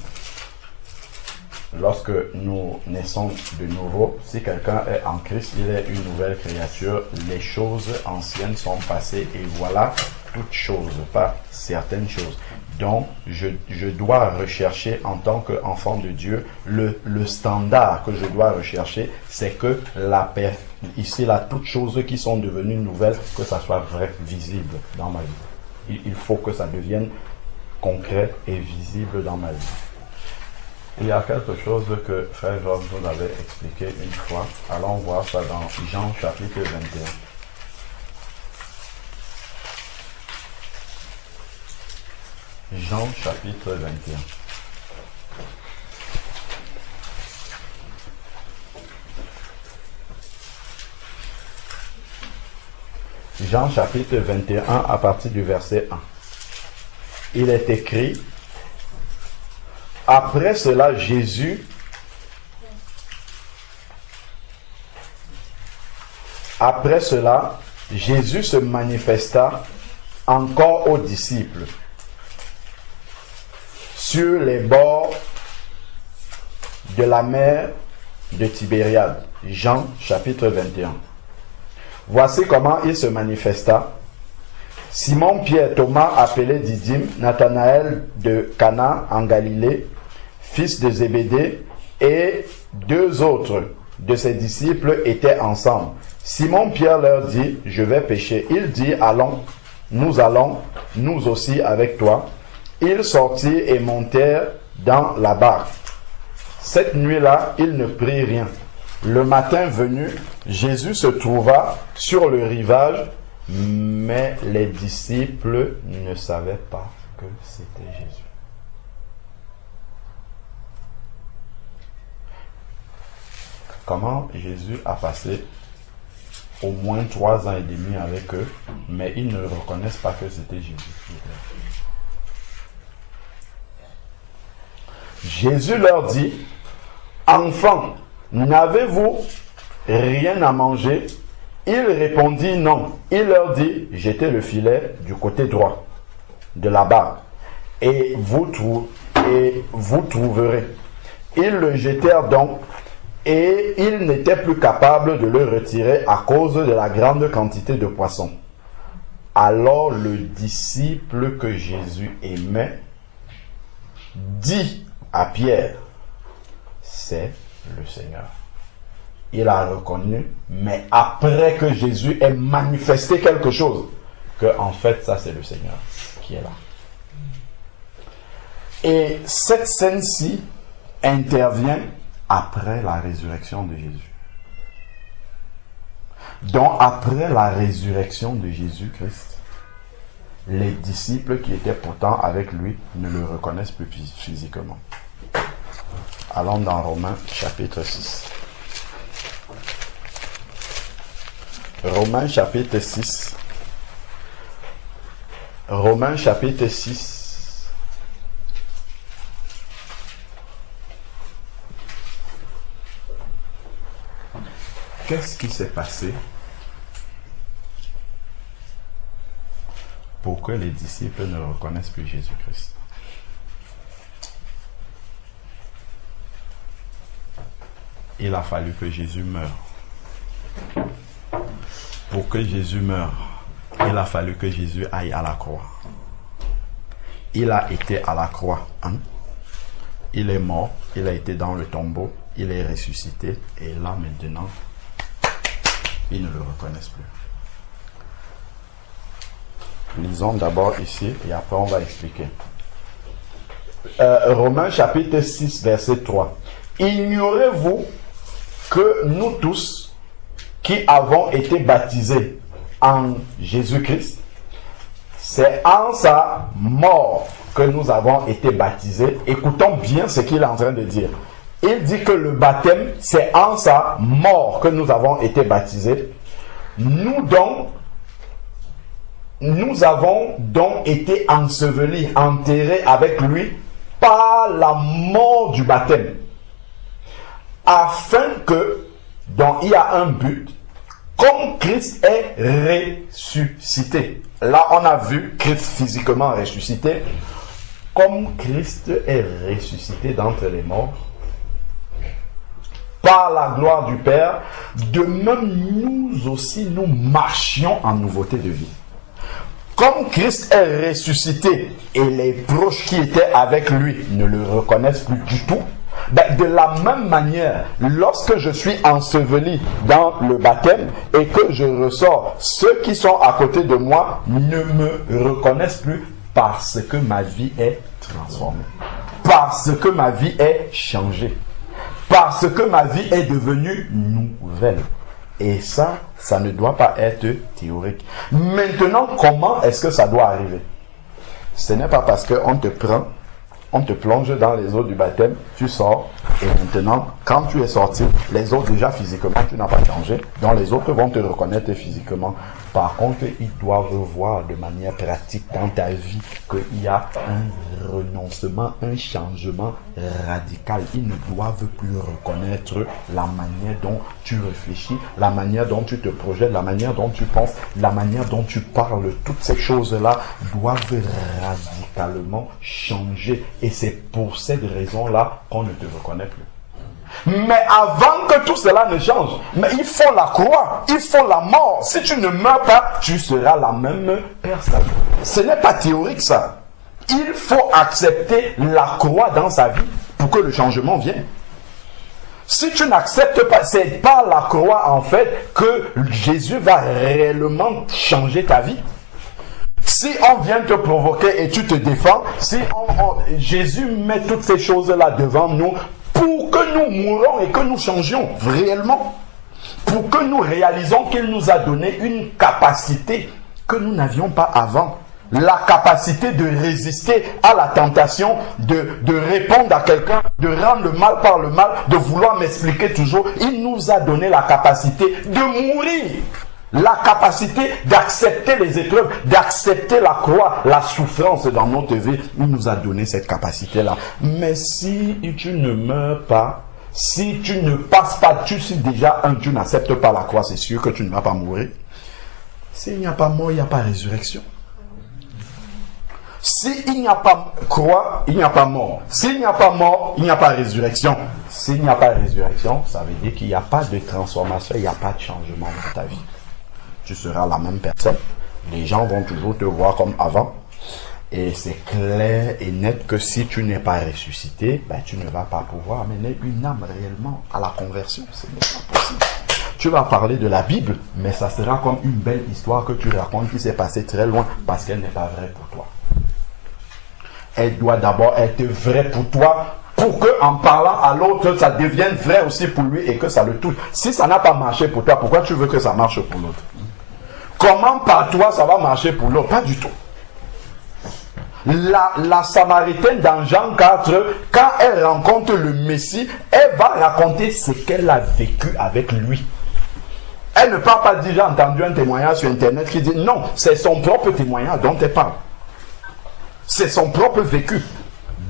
Lorsque nous naissons de nouveau, si quelqu'un est en Christ, il est une nouvelle créature. Les choses anciennes sont passées et voilà toutes choses, pas certaines choses. Donc, je dois rechercher en tant qu'enfant de Dieu, le standard que je dois rechercher, c'est que la paix, ici, là, toutes choses qui sont devenues nouvelles, que ça soit vrai, visible dans ma vie. Il faut que ça devienne concret et visible dans ma vie. Il y a quelque chose que Frère Georges nous avait expliqué une fois. Allons voir ça dans Jean chapitre 21. Jean chapitre 21. Jean chapitre 21 à partir du verset 1. Il est écrit: après cela, Jésus se manifesta encore aux disciples sur les bords de la mer de Tibériade. Jean chapitre 21. Voici comment il se manifesta. Simon-Pierre, Thomas appelé Didyme, Nathanaël de Cana en Galilée, fils de Zébédée, et 2 autres de ses disciples étaient ensemble. Simon-Pierre leur dit: je vais pêcher. Il dit: allons, nous aussi avec toi. Ils sortirent et montèrent dans la barque. Cette nuit-là, ils ne prirent rien. Le matin venu, Jésus se trouva sur le rivage, mais les disciples ne savaient pas que c'était Jésus. Comment Jésus a passé au moins 3 ans et demi avec eux, mais ils ne reconnaissent pas que c'était Jésus. Jésus leur dit: enfants, n'avez-vous rien à manger? Il répondit: non. Il leur dit: jetez le filet du côté droit de la barque et vous trouverez. Ils le jetèrent donc et ils n'étaient plus capables de le retirer à cause de la grande quantité de poissons. Alors le disciple que Jésus aimait dit à Pierre: c'est le Seigneur. Il a reconnu, mais après que Jésus ait manifesté quelque chose, que en fait ça c'est le Seigneur qui est là. Et cette scène-ci intervient après la résurrection de Jésus. Donc après la résurrection de Jésus-Christ, les disciples qui étaient pourtant avec lui ne le reconnaissent plus physiquement. Allons dans Romains chapitre 6. Romains chapitre 6. Romains chapitre 6. Qu'est-ce qui s'est passé pour que les disciples ne reconnaissent plus Jésus-Christ? Il a fallu que Jésus meure. Pour que Jésus meure, il a fallu que Jésus aille à la croix. Il a été à la croix. Il est mort, il a été dans le tombeau, il est ressuscité, et là maintenant, ils ne le reconnaissent plus. Lisons d'abord ici, et après on va expliquer. Romains chapitre 6, verset 3. Ignorez-vous que nous tous, qui avons été baptisés en Jésus-Christ, c'est en sa mort que nous avons été baptisés. Écoutons bien ce qu'il est en train de dire. Il dit que le baptême, c'est en sa mort que nous avons été baptisés. Nous avons donc été ensevelis, enterrés avec lui par la mort du baptême. Afin que, donc il y a un but, Comme Christ est ressuscité. Là, on a vu Christ physiquement ressuscité. Comme Christ est ressuscité d'entre les morts, par la gloire du Père, de même nous aussi, nous marchions en nouveauté de vie. Comme Christ est ressuscité et les proches qui étaient avec lui ne le reconnaissent plus du tout, ben de la même manière, lorsque je suis enseveli dans le baptême et que je ressors, ceux qui sont à côté de moi ne me reconnaissent plus parce que ma vie est transformée, parce que ma vie est changée, parce que ma vie est devenue nouvelle. Et ça ne doit pas être théorique. Maintenant, comment est-ce que ça doit arriver? Ce n'est pas parce qu'on te prend, on te plonge dans les eaux du baptême, tu sors, et maintenant, quand tu es sorti, les autres déjà physiquement, tu n'as pas changé, donc les autres vont te reconnaître physiquement. Par contre, ils doivent voir de manière pratique dans ta vie qu'il y a un renoncement, un changement radical. Ils ne doivent plus reconnaître la manière dont tu réfléchis, la manière dont tu te projettes, la manière dont tu penses, la manière dont tu parles. Toutes ces choses-là doivent radicalement changer. Et c'est pour cette raison-là qu'on ne te reconnaît plus. Mais avant que tout cela ne change, mais il faut la croix, il faut la mort. Si tu ne meurs pas, tu seras la même personne. Ce n'est pas théorique ça. Il faut accepter la croix dans sa vie pour que le changement vienne. Si tu n'acceptes pas, c'est par la croix en fait que Jésus va réellement changer ta vie. Si on vient te provoquer et tu te défends, si Jésus met toutes ces choses-là devant nous, pour que nous mourons et que nous changions réellement, pour que nous réalisons qu'il nous a donné une capacité que nous n'avions pas avant, la capacité de résister à la tentation, de répondre à quelqu'un, de rendre le mal par le mal, de vouloir m'expliquer toujours. Il nous a donné la capacité de mourir, la capacité d'accepter les épreuves, d'accepter la croix, la souffrance dans notre vie. Il nous a donné cette capacité-là. Mais si tu ne meurs pas, si tu ne passes pas, tu n'acceptes pas la croix, c'est sûr que tu ne vas pas mourir. S'il n'y a pas mort, il n'y a pas résurrection. S'il n'y a pas croix, il n'y a pas mort. S'il n'y a pas mort, il n'y a pas résurrection. S'il n'y a pas résurrection, ça veut dire qu'il n'y a pas de transformation, il n'y a pas de changement dans ta vie. Tu seras la même personne. Les gens vont toujours te voir comme avant. Et c'est clair et net que si tu n'es pas ressuscité, ben, tu ne vas pas pouvoir amener une âme réellement à la conversion. Ce n'est pas possible. Tu vas parler de la Bible, mais ça sera comme une belle histoire que tu racontes qui s'est passée très loin parce qu'elle n'est pas vraie pour toi. Elle doit d'abord être vraie pour toi pour que en parlant à l'autre, ça devienne vrai aussi pour lui et que ça le touche. Si ça n'a pas marché pour toi, pourquoi tu veux que ça marche pour l'autre? Comment par toi ça va marcher pour l'autre? Pas du tout. La Samaritaine dans Jean 4, quand elle rencontre le Messie, elle va raconter ce qu'elle a vécu avec lui. Elle ne parle pas dire j'ai entendu un témoignage sur internet qui dit non, c'est son propre témoignage dont elle parle. C'est son propre vécu,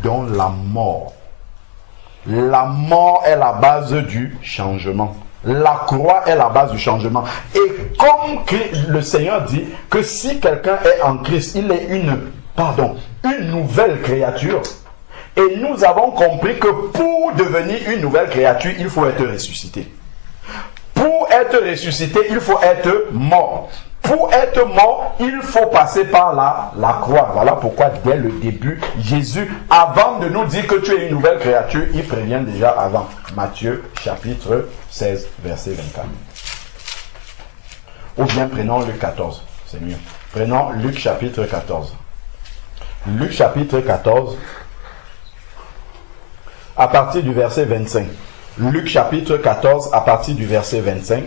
dont la mort. La mort est la base du changement. La croix est la base du changement. Et comme le Seigneur dit que si quelqu'un est en Christ, il est une nouvelle créature. Et nous avons compris que pour devenir une nouvelle créature, il faut être ressuscité. Pour être ressuscité, il faut être mort. Pour être mort, il faut passer par la croix. Voilà pourquoi dès le début, Jésus, avant de nous dire que tu es une nouvelle créature, il prévient déjà avant. Matthieu chapitre 16, verset 24. Ou bien prenons Luc 14, c'est mieux. Prenons Luc chapitre 14. Luc chapitre 14, à partir du verset 25. Luc chapitre 14, à partir du verset 25.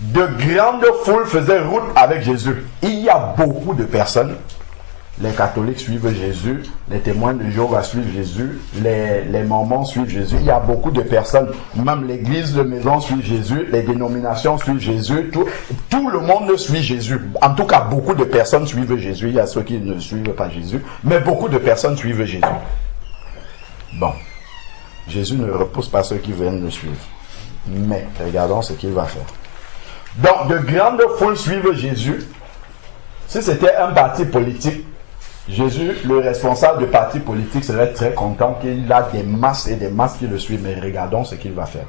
De grandes foules faisaient route avec Jésus. Il y a beaucoup de personnes. Les catholiques suivent Jésus, les témoins de Jéhovah suivent Jésus, les mormons suivent Jésus. Il y a beaucoup de personnes, même l'église de maison suit Jésus, les dénominations suivent Jésus, tout le monde suit Jésus. En tout cas, beaucoup de personnes suivent Jésus. Il y a ceux qui ne suivent pas Jésus, mais beaucoup de personnes suivent Jésus. Bon, Jésus ne repousse pas ceux qui viennent le suivre. Mais regardons ce qu'il va faire. Donc, de grandes foules suivent Jésus. Si c'était un parti politique, Jésus, le responsable du parti politique, serait très content qu'il a des masses et des masses qui le suivent. Mais regardons ce qu'il va faire.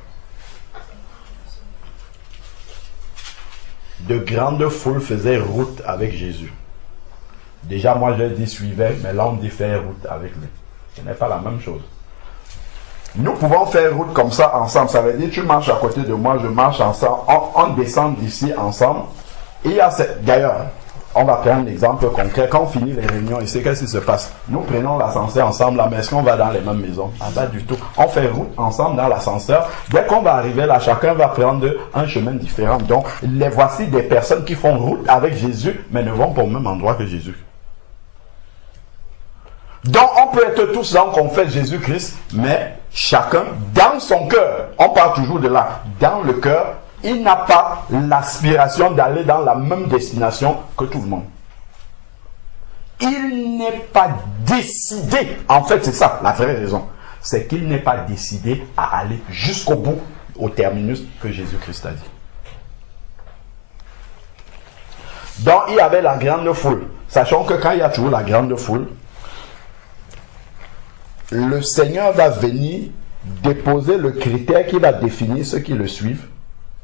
De grandes foules faisaient route avec Jésus. Déjà, moi, je dis suivait, mais là, on dit faire route avec lui. Ce n'est pas la même chose. Nous pouvons faire route comme ça ensemble. Ça veut dire, tu marches à côté de moi, je marche ensemble. On descend d'ici ensemble. Et il y a cette... D'ailleurs, on va prendre l'exemple concret. Quand on finit les réunions ici, qu'est-ce qui se passe? Nous prenons l'ascenseur ensemble là, mais est-ce qu'on va dans les mêmes maisons? Ah, pas du tout. On fait route ensemble dans l'ascenseur. Dès qu'on va arriver là, chacun va prendre un chemin différent. Donc, les voici des personnes qui font route avec Jésus, mais ne vont pas au même endroit que Jésus. Donc, on peut être tous là, qu'on fait Jésus-Christ, mais chacun dans son cœur. On part toujours de là. Dans le cœur, il n'a pas l'aspiration d'aller dans la même destination que tout le monde. Il n'est pas décidé. En fait, c'est ça, la vraie raison. C'est qu'il n'est pas décidé à aller jusqu'au bout, au terminus que Jésus-Christ a dit. Donc, il y avait la grande foule. Sachant que quand il y a toujours la grande foule, le Seigneur va venir déposer le critère qui va définir ceux qui le suivent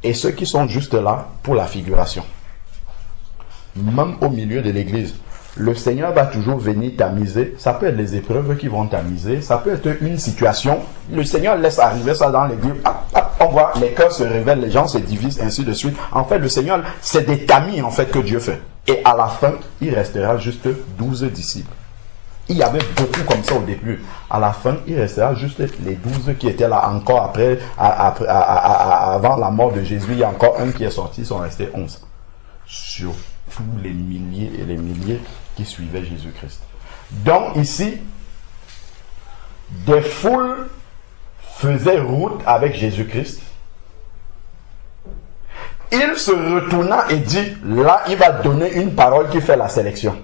et ceux qui sont juste là pour la figuration. Même au milieu de l'église, le Seigneur va toujours venir tamiser. Ça peut être les épreuves qui vont tamiser, ça peut être une situation. Le Seigneur laisse arriver ça dans l'église. On voit, les cœurs se révèlent, les gens se divisent, ainsi de suite. En fait, le Seigneur, c'est des tamis en fait que Dieu fait. Et à la fin, il restera juste 12 disciples. Il y avait beaucoup comme ça au début. À la fin, il restera juste les 12 qui étaient là encore après, avant la mort de Jésus. Il y a encore un qui est sorti, ils sont restés 11. Sur tous les milliers et les milliers qui suivaient Jésus-Christ. Donc ici, des foules faisaient route avec Jésus-Christ. Il se retourna et dit, là, il va donner une parole qui fait la sélection.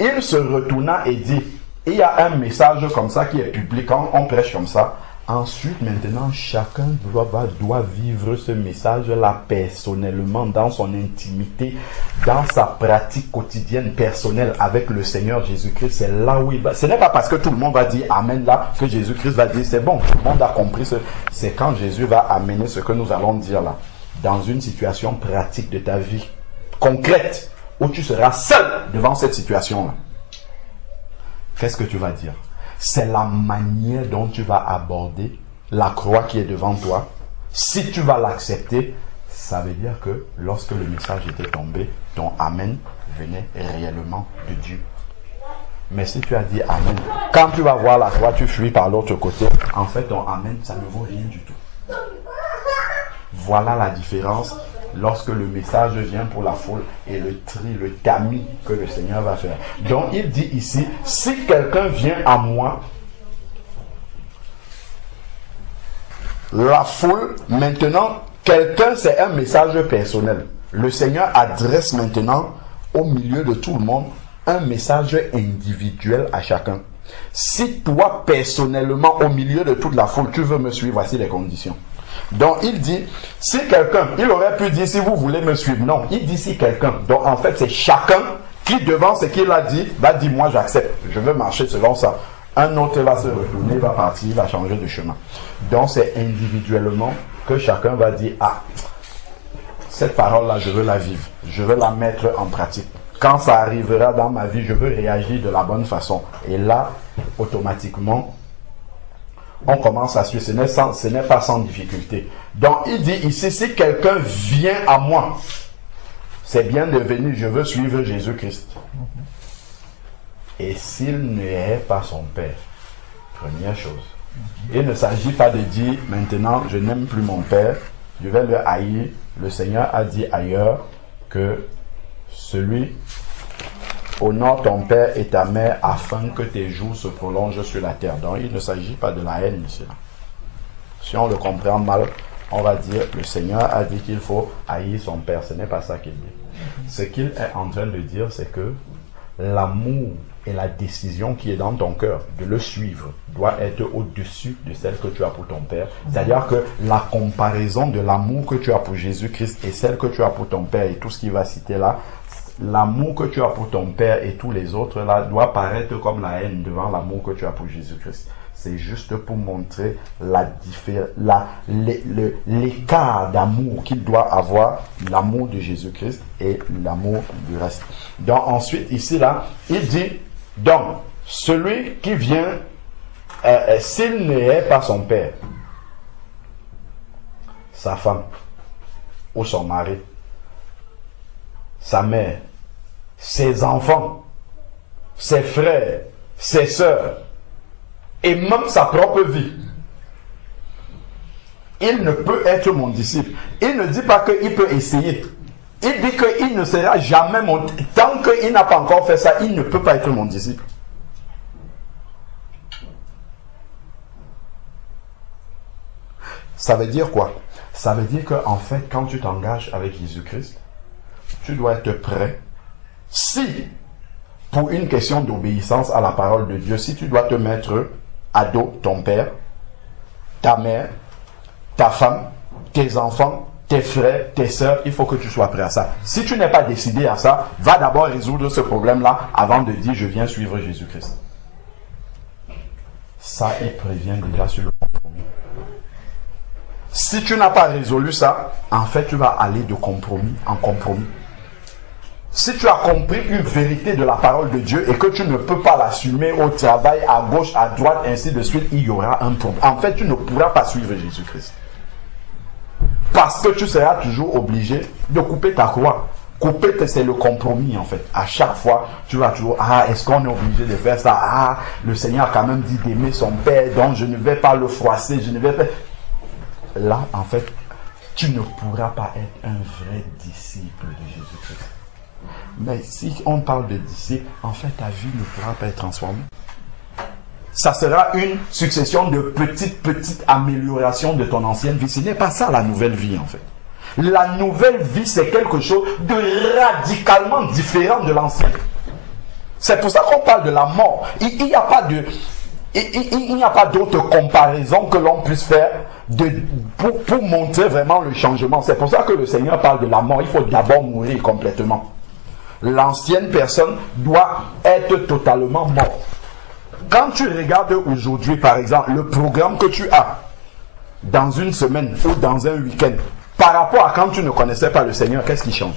Il se retourna et dit, il y a un message comme ça qui est public, quand on prêche comme ça. Ensuite, maintenant, chacun doit vivre ce message-là personnellement, dans son intimité, dans sa pratique quotidienne personnelle avec le Seigneur Jésus-Christ. C'est là où il va. Ce n'est pas parce que tout le monde va dire Amen là que Jésus-Christ va dire c'est bon, tout le monde a compris. C'est quand Jésus va amener ce que nous allons dire là, dans une situation pratique de ta vie, concrète, où tu seras seul devant cette situation-là. Qu'est-ce que tu vas dire? C'est la manière dont tu vas aborder la croix qui est devant toi. Si tu vas l'accepter, ça veut dire que lorsque le message était tombé, ton Amen venait réellement de Dieu. Mais si tu as dit Amen, quand tu vas voir la croix, tu fuis par l'autre côté. En fait, ton Amen, ça ne vaut rien du tout. Voilà la différence lorsque le message vient pour la foule et le tri, le tamis que le Seigneur va faire. Donc il dit ici, si quelqu'un vient à moi, la foule, maintenant, quelqu'un c'est un message personnel. Le Seigneur adresse maintenant au milieu de tout le monde un message individuel à chacun. Si toi personnellement au milieu de toute la foule, tu veux me suivre, voici les conditions. Donc il dit, si quelqu'un, il aurait pu dire si vous voulez me suivre, non, il dit si quelqu'un. Donc en fait c'est chacun qui devant ce qu'il a dit, va dire moi j'accepte, je veux marcher selon ça. Un autre va se retourner, va partir, va changer de chemin. Donc c'est individuellement que chacun va dire, ah, cette parole-là je veux la vivre, je veux la mettre en pratique. Quand ça arrivera dans ma vie, je veux réagir de la bonne façon. Et là, automatiquement, on commence à suivre, ce n'est pas sans difficulté. Donc il dit ici, si quelqu'un vient à moi, c'est bien de venir, je veux suivre Jésus-Christ. Et s'il n'est pas son Père, première chose, il ne s'agit pas de dire, maintenant je n'aime plus mon Père, je vais le haïr. Le Seigneur a dit ailleurs que celui honore ton père et ta mère afin que tes jours se prolongent sur la terre. Donc il ne s'agit pas de la haine ici. Si on le comprend mal, on va dire le Seigneur a dit qu'il faut haïr son père. Ce n'est pas ça qu'il dit. Ce qu'il est en train de dire, c'est que l'amour et la décision qui est dans ton cœur de le suivre doit être au-dessus de celle que tu as pour ton Père. C'est-à-dire que la comparaison de l'amour que tu as pour Jésus-Christ et celle que tu as pour ton Père et tout ce qu'il va citer là, l'amour que tu as pour ton Père et tous les autres là doit paraître comme la haine devant l'amour que tu as pour Jésus-Christ. C'est juste pour montrer l'écart d'amour qu'il doit avoir, l'amour de Jésus-Christ et l'amour du reste. Donc ensuite, ici là, il dit, donc, celui qui vient, s'il n'est pas son père, sa femme, ou son mari, sa mère, ses enfants, ses frères, ses sœurs, et même sa propre vie, il ne peut être mon disciple. Il ne dit pas qu'il peut essayer. Il dit qu'il ne sera jamais mon... Tant qu'il n'a pas encore fait ça, il ne peut pas être mon disciple. Ça veut dire quoi? Ça veut dire qu'en fait, quand tu t'engages avec Jésus-Christ, tu dois être prêt. Si, pour une question d'obéissance à la parole de Dieu, si tu dois te mettre à dos ton père, ta mère, ta femme, tes enfants, tes frères, tes sœurs, il faut que tu sois prêt à ça. Si tu n'es pas décidé à ça, va d'abord résoudre ce problème-là avant de dire je viens suivre Jésus-Christ. Ça, il prévient déjà sur le compromis. Si tu n'as pas résolu ça, en fait, tu vas aller de compromis en compromis. Si tu as compris une vérité de la parole de Dieu et que tu ne peux pas l'assumer au travail, à gauche, à droite, ainsi de suite, il y aura un problème. En fait, tu ne pourras pas suivre Jésus-Christ. Parce que tu seras toujours obligé de couper ta croix. Couper, c'est le compromis en fait. À chaque fois, tu vas toujours, est-ce qu'on est obligé de faire ça? Le Seigneur a quand même dit d'aimer son Père, donc je ne vais pas le froisser, je ne vais pas... Là, en fait, tu ne pourras pas être un vrai disciple de Jésus-Christ. Mais si on parle de disciple, en fait, ta vie ne pourra pas être transformée. Ça sera une succession de petites améliorations de ton ancienne vie. Ce n'est pas ça la nouvelle vie, en fait. La nouvelle vie, c'est quelque chose de radicalement différent de l'ancienne. C'est pour ça qu'on parle de la mort. Il n'y a pas de... Il n'y a pas d'autre comparaison que l'on puisse faire pour montrer vraiment le changement. C'est pour ça que le Seigneur parle de la mort. Il faut d'abord mourir complètement. L'ancienne personne doit être totalement morte. Quand tu regardes aujourd'hui, par exemple, le programme que tu as dans une semaine ou dans un week-end, par rapport à quand tu ne connaissais pas le Seigneur, qu'est-ce qui change?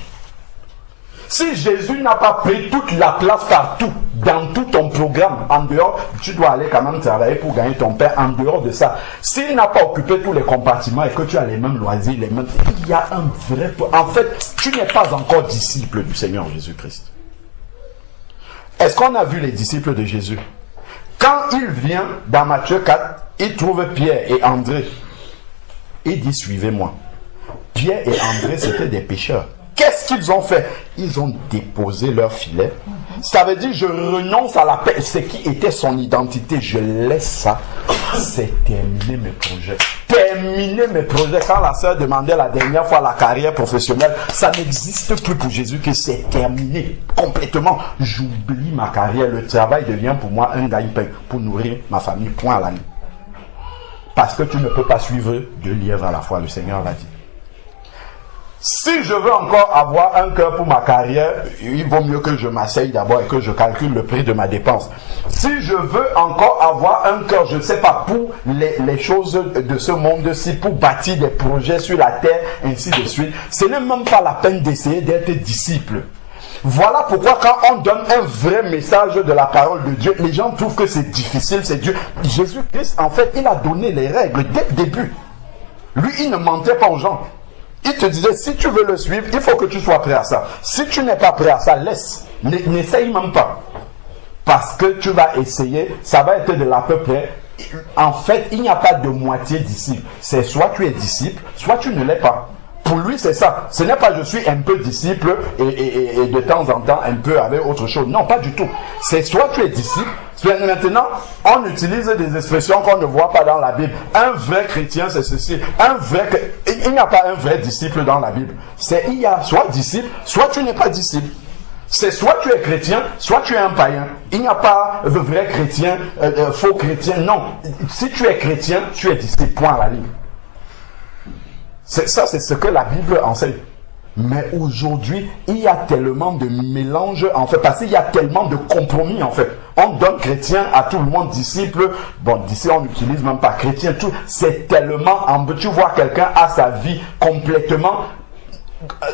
Si Jésus n'a pas pris toute la place partout, dans tout ton programme, en dehors, tu dois aller quand même travailler pour gagner ton Père en dehors de ça. S'il n'a pas occupé tous les compartiments et que tu as les mêmes loisirs, il y a un vrai... En fait, tu n'es pas encore disciple du Seigneur Jésus-Christ. Est-ce qu'on a vu les disciples de Jésus? Quand il vient dans Matthieu 4, il trouve Pierre et André. Il dit, suivez-moi. Pierre et André, c'était des pécheurs. Qu'est-ce qu'ils ont fait? Ils ont déposé leur filet. Ça veut dire, je renonce à la paix. Ce qui était son identité, je laisse ça. C'est terminer mes projets. Terminer mes projets. Quand la sœur demandait la dernière fois la carrière professionnelle, ça n'existe plus pour Jésus, que c'est terminé complètement. J'oublie ma carrière. Le travail devient pour moi un gagne-pain pour nourrir ma famille. Point à la ligne. Parce que tu ne peux pas suivre deux lièvres à la fois. Le Seigneur l'a dit. Si je veux encore avoir un cœur pour ma carrière, il vaut mieux que je m'asseye d'abord et que je calcule le prix de ma dépense. Si je veux encore avoir un cœur, je ne sais pas, pour les choses de ce monde-ci, pour bâtir des projets sur la terre, ainsi de suite, ce n'est même pas la peine d'essayer d'être disciple. Voilà pourquoi quand on donne un vrai message de la parole de Dieu, les gens trouvent que c'est difficile, c'est dur. Jésus-Christ, en fait, il a donné les règles dès le début. Lui, il ne mentait pas aux gens. Il te disait, si tu veux le suivre, il faut que tu sois prêt à ça. Si tu n'es pas prêt à ça, laisse. N'essaye même pas. Parce que tu vas essayer, ça va être de l'à peu près. En fait, il n'y a pas de moitié disciple. C'est soit tu es disciple, soit tu ne l'es pas. Pour lui, c'est ça. Ce n'est pas je suis un peu disciple et de temps en temps un peu avec autre chose. Non, pas du tout. C'est soit tu es disciple. Maintenant, on utilise des expressions qu'on ne voit pas dans la Bible. Un vrai chrétien, c'est ceci. Il n'y a pas un vrai disciple dans la Bible. Il y a soit disciple, soit tu n'es pas disciple. C'est soit tu es chrétien, soit tu es un païen. Il n'y a pas de vrai chrétien, faux chrétien. Non. Si tu es chrétien, tu es disciple. Point à la ligne. C'est ce que la Bible enseigne. Mais aujourd'hui, il y a tellement de mélange, en fait, parce qu'il y a tellement de compromis, en fait. On donne chrétien à tout le monde, disciple. Bon, d'ici, on n'utilise même pas chrétien. Tout, c'est tellement, tu vois quelqu'un a sa vie complètement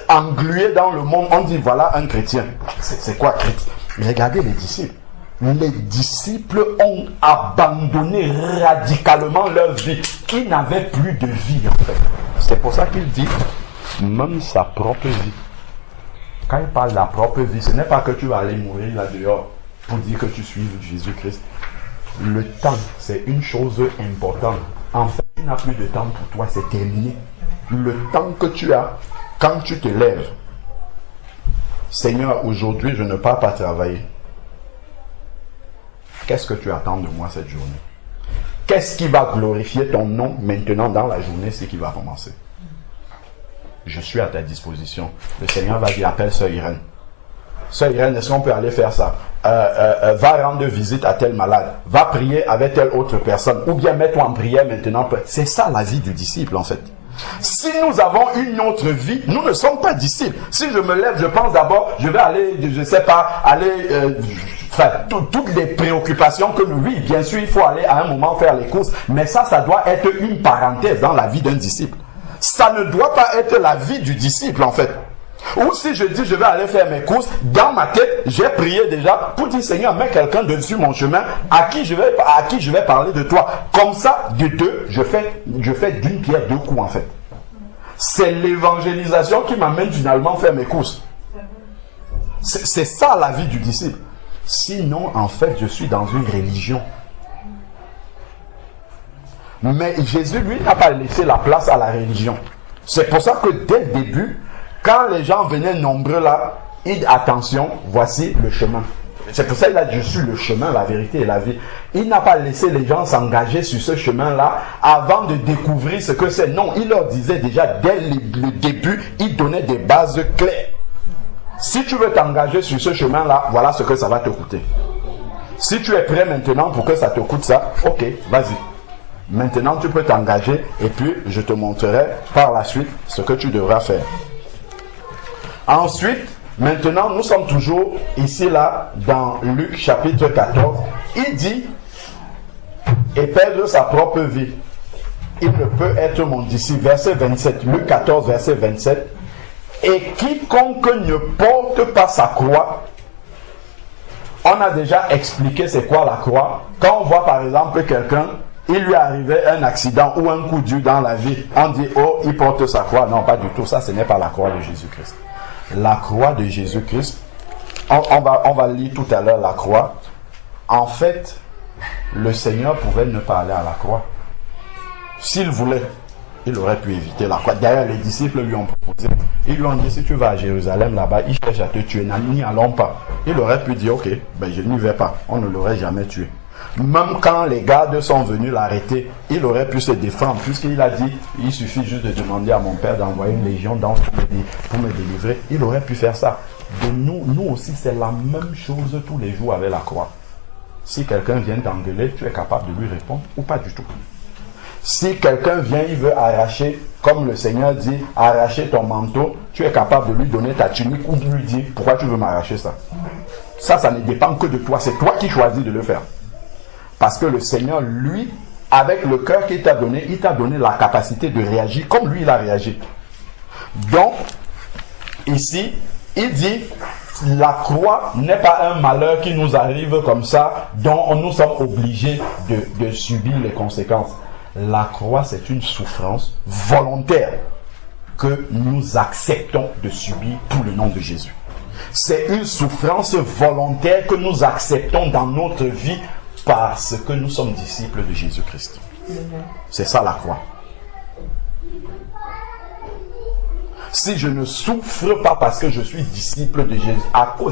engluée dans le monde. On dit, voilà un chrétien. C'est quoi chrétien? Regardez les disciples. Les disciples ont abandonné radicalement leur vie. Ils n'avaient plus de vie, en fait. C'est pour ça qu'il dit, même sa propre vie. Quand il parle de la propre vie, ce n'est pas que tu vas aller mourir là dehors pour dire que tu suis Jésus-Christ. Le temps, c'est une chose importante. En fait, tu n'as plus de temps pour toi, c'est terminé. Le temps que tu as, quand tu te lèves, Seigneur, aujourd'hui, je ne pars pas travailler. Qu'est-ce que tu attends de moi cette journée? Qu'est-ce qui va glorifier ton nom maintenant dans la journée, ce qui va commencer? Je suis à ta disposition. Le Seigneur va dire, appelle Sœur Irène. Sœur Irène, est-ce qu'on peut aller faire ça? Va rendre visite à tel malade. Va prier avec telle autre personne. Ou bien mets-toi en prière maintenant. C'est ça la vie du disciple en fait. Si nous avons une autre vie, nous ne sommes pas disciples. Si je me lève, je pense d'abord, je vais aller, je ne sais pas, aller... toutes les préoccupations que nous, oui, bien sûr, il faut aller à un moment faire les courses. Mais ça doit être une parenthèse dans la vie d'un disciple. Ça ne doit pas être la vie du disciple en fait. Ou si je dis je vais aller faire mes courses, dans ma tête, j'ai prié déjà pour dire Seigneur, mets quelqu'un dessus mon chemin à qui je vais parler de toi. Comme ça, de deux, je fais d'une pierre deux coups en fait. C'est l'évangélisation qui m'amène finalement à faire mes courses. C'est ça la vie du disciple. Sinon, en fait, je suis dans une religion. Mais Jésus, lui, n'a pas laissé la place à la religion. C'est pour ça que dès le début, quand les gens venaient nombreux là, il dit attention, voici le chemin. C'est pour ça qu'il a dit je suis le chemin, la vérité et la vie. Il n'a pas laissé les gens s'engager sur ce chemin-là avant de découvrir ce que c'est. Non, il leur disait déjà dès le début, il donnait des bases claires. Si tu veux t'engager sur ce chemin-là, voilà ce que ça va te coûter. Si tu es prêt maintenant pour que ça te coûte ça, ok, vas-y. Maintenant, tu peux t'engager et puis je te montrerai par la suite ce que tu devras faire. Ensuite, maintenant, nous sommes toujours ici, là, dans Luc chapitre 14. Il dit, et perdre sa propre vie, il ne peut être mon disciple. Verset 27, Luc 14, verset 27. Et quiconque ne porte pas sa croix, on a déjà expliqué c'est quoi la croix. Quand on voit par exemple quelqu'un, il lui arrivait un accident ou un coup dur dans la vie, on dit oh il porte sa croix. Non, pas du tout, ça ce n'est pas la croix de Jésus-Christ. La croix de Jésus-Christ, on va lire tout à l'heure la croix. En fait, le Seigneur pouvait ne pas aller à la croix. S'il voulait, il aurait pu éviter la croix. D'ailleurs, les disciples lui ont proposé. Ils lui ont dit, si tu vas à Jérusalem là-bas, il cherche à te tuer. N'y allons pas. Il aurait pu dire, ok, ben je n'y vais pas. On ne l'aurait jamais tué. Même quand les gardes sont venus l'arrêter, il aurait pu se défendre, puisqu'il a dit, il suffit juste de demander à mon père d'envoyer une légion d'anges pour me délivrer. Il aurait pu faire ça. De nous aussi, c'est la même chose tous les jours avec la croix. Si quelqu'un vient t'engueuler, tu es capable de lui répondre ou pas du tout. Si quelqu'un vient, il veut arracher, comme le Seigneur dit, arracher ton manteau, tu es capable de lui donner ta tunique ou de lui dire, pourquoi tu veux m'arracher ça? Ça ne dépend que de toi. C'est toi qui choisis de le faire. Parce que le Seigneur, lui, avec le cœur qu'il t'a donné, il t'a donné la capacité de réagir comme lui, il a réagi. Donc, ici, il dit, la croix n'est pas un malheur qui nous arrive comme ça, dont nous sommes obligés de subir les conséquences. La croix, c'est une souffrance volontaire que nous acceptons de subir pour le nom de Jésus. C'est une souffrance volontaire que nous acceptons dans notre vie parce que nous sommes disciples de Jésus-Christ. C'est ça la croix. Si je ne souffre pas parce que je suis disciple de Jésus,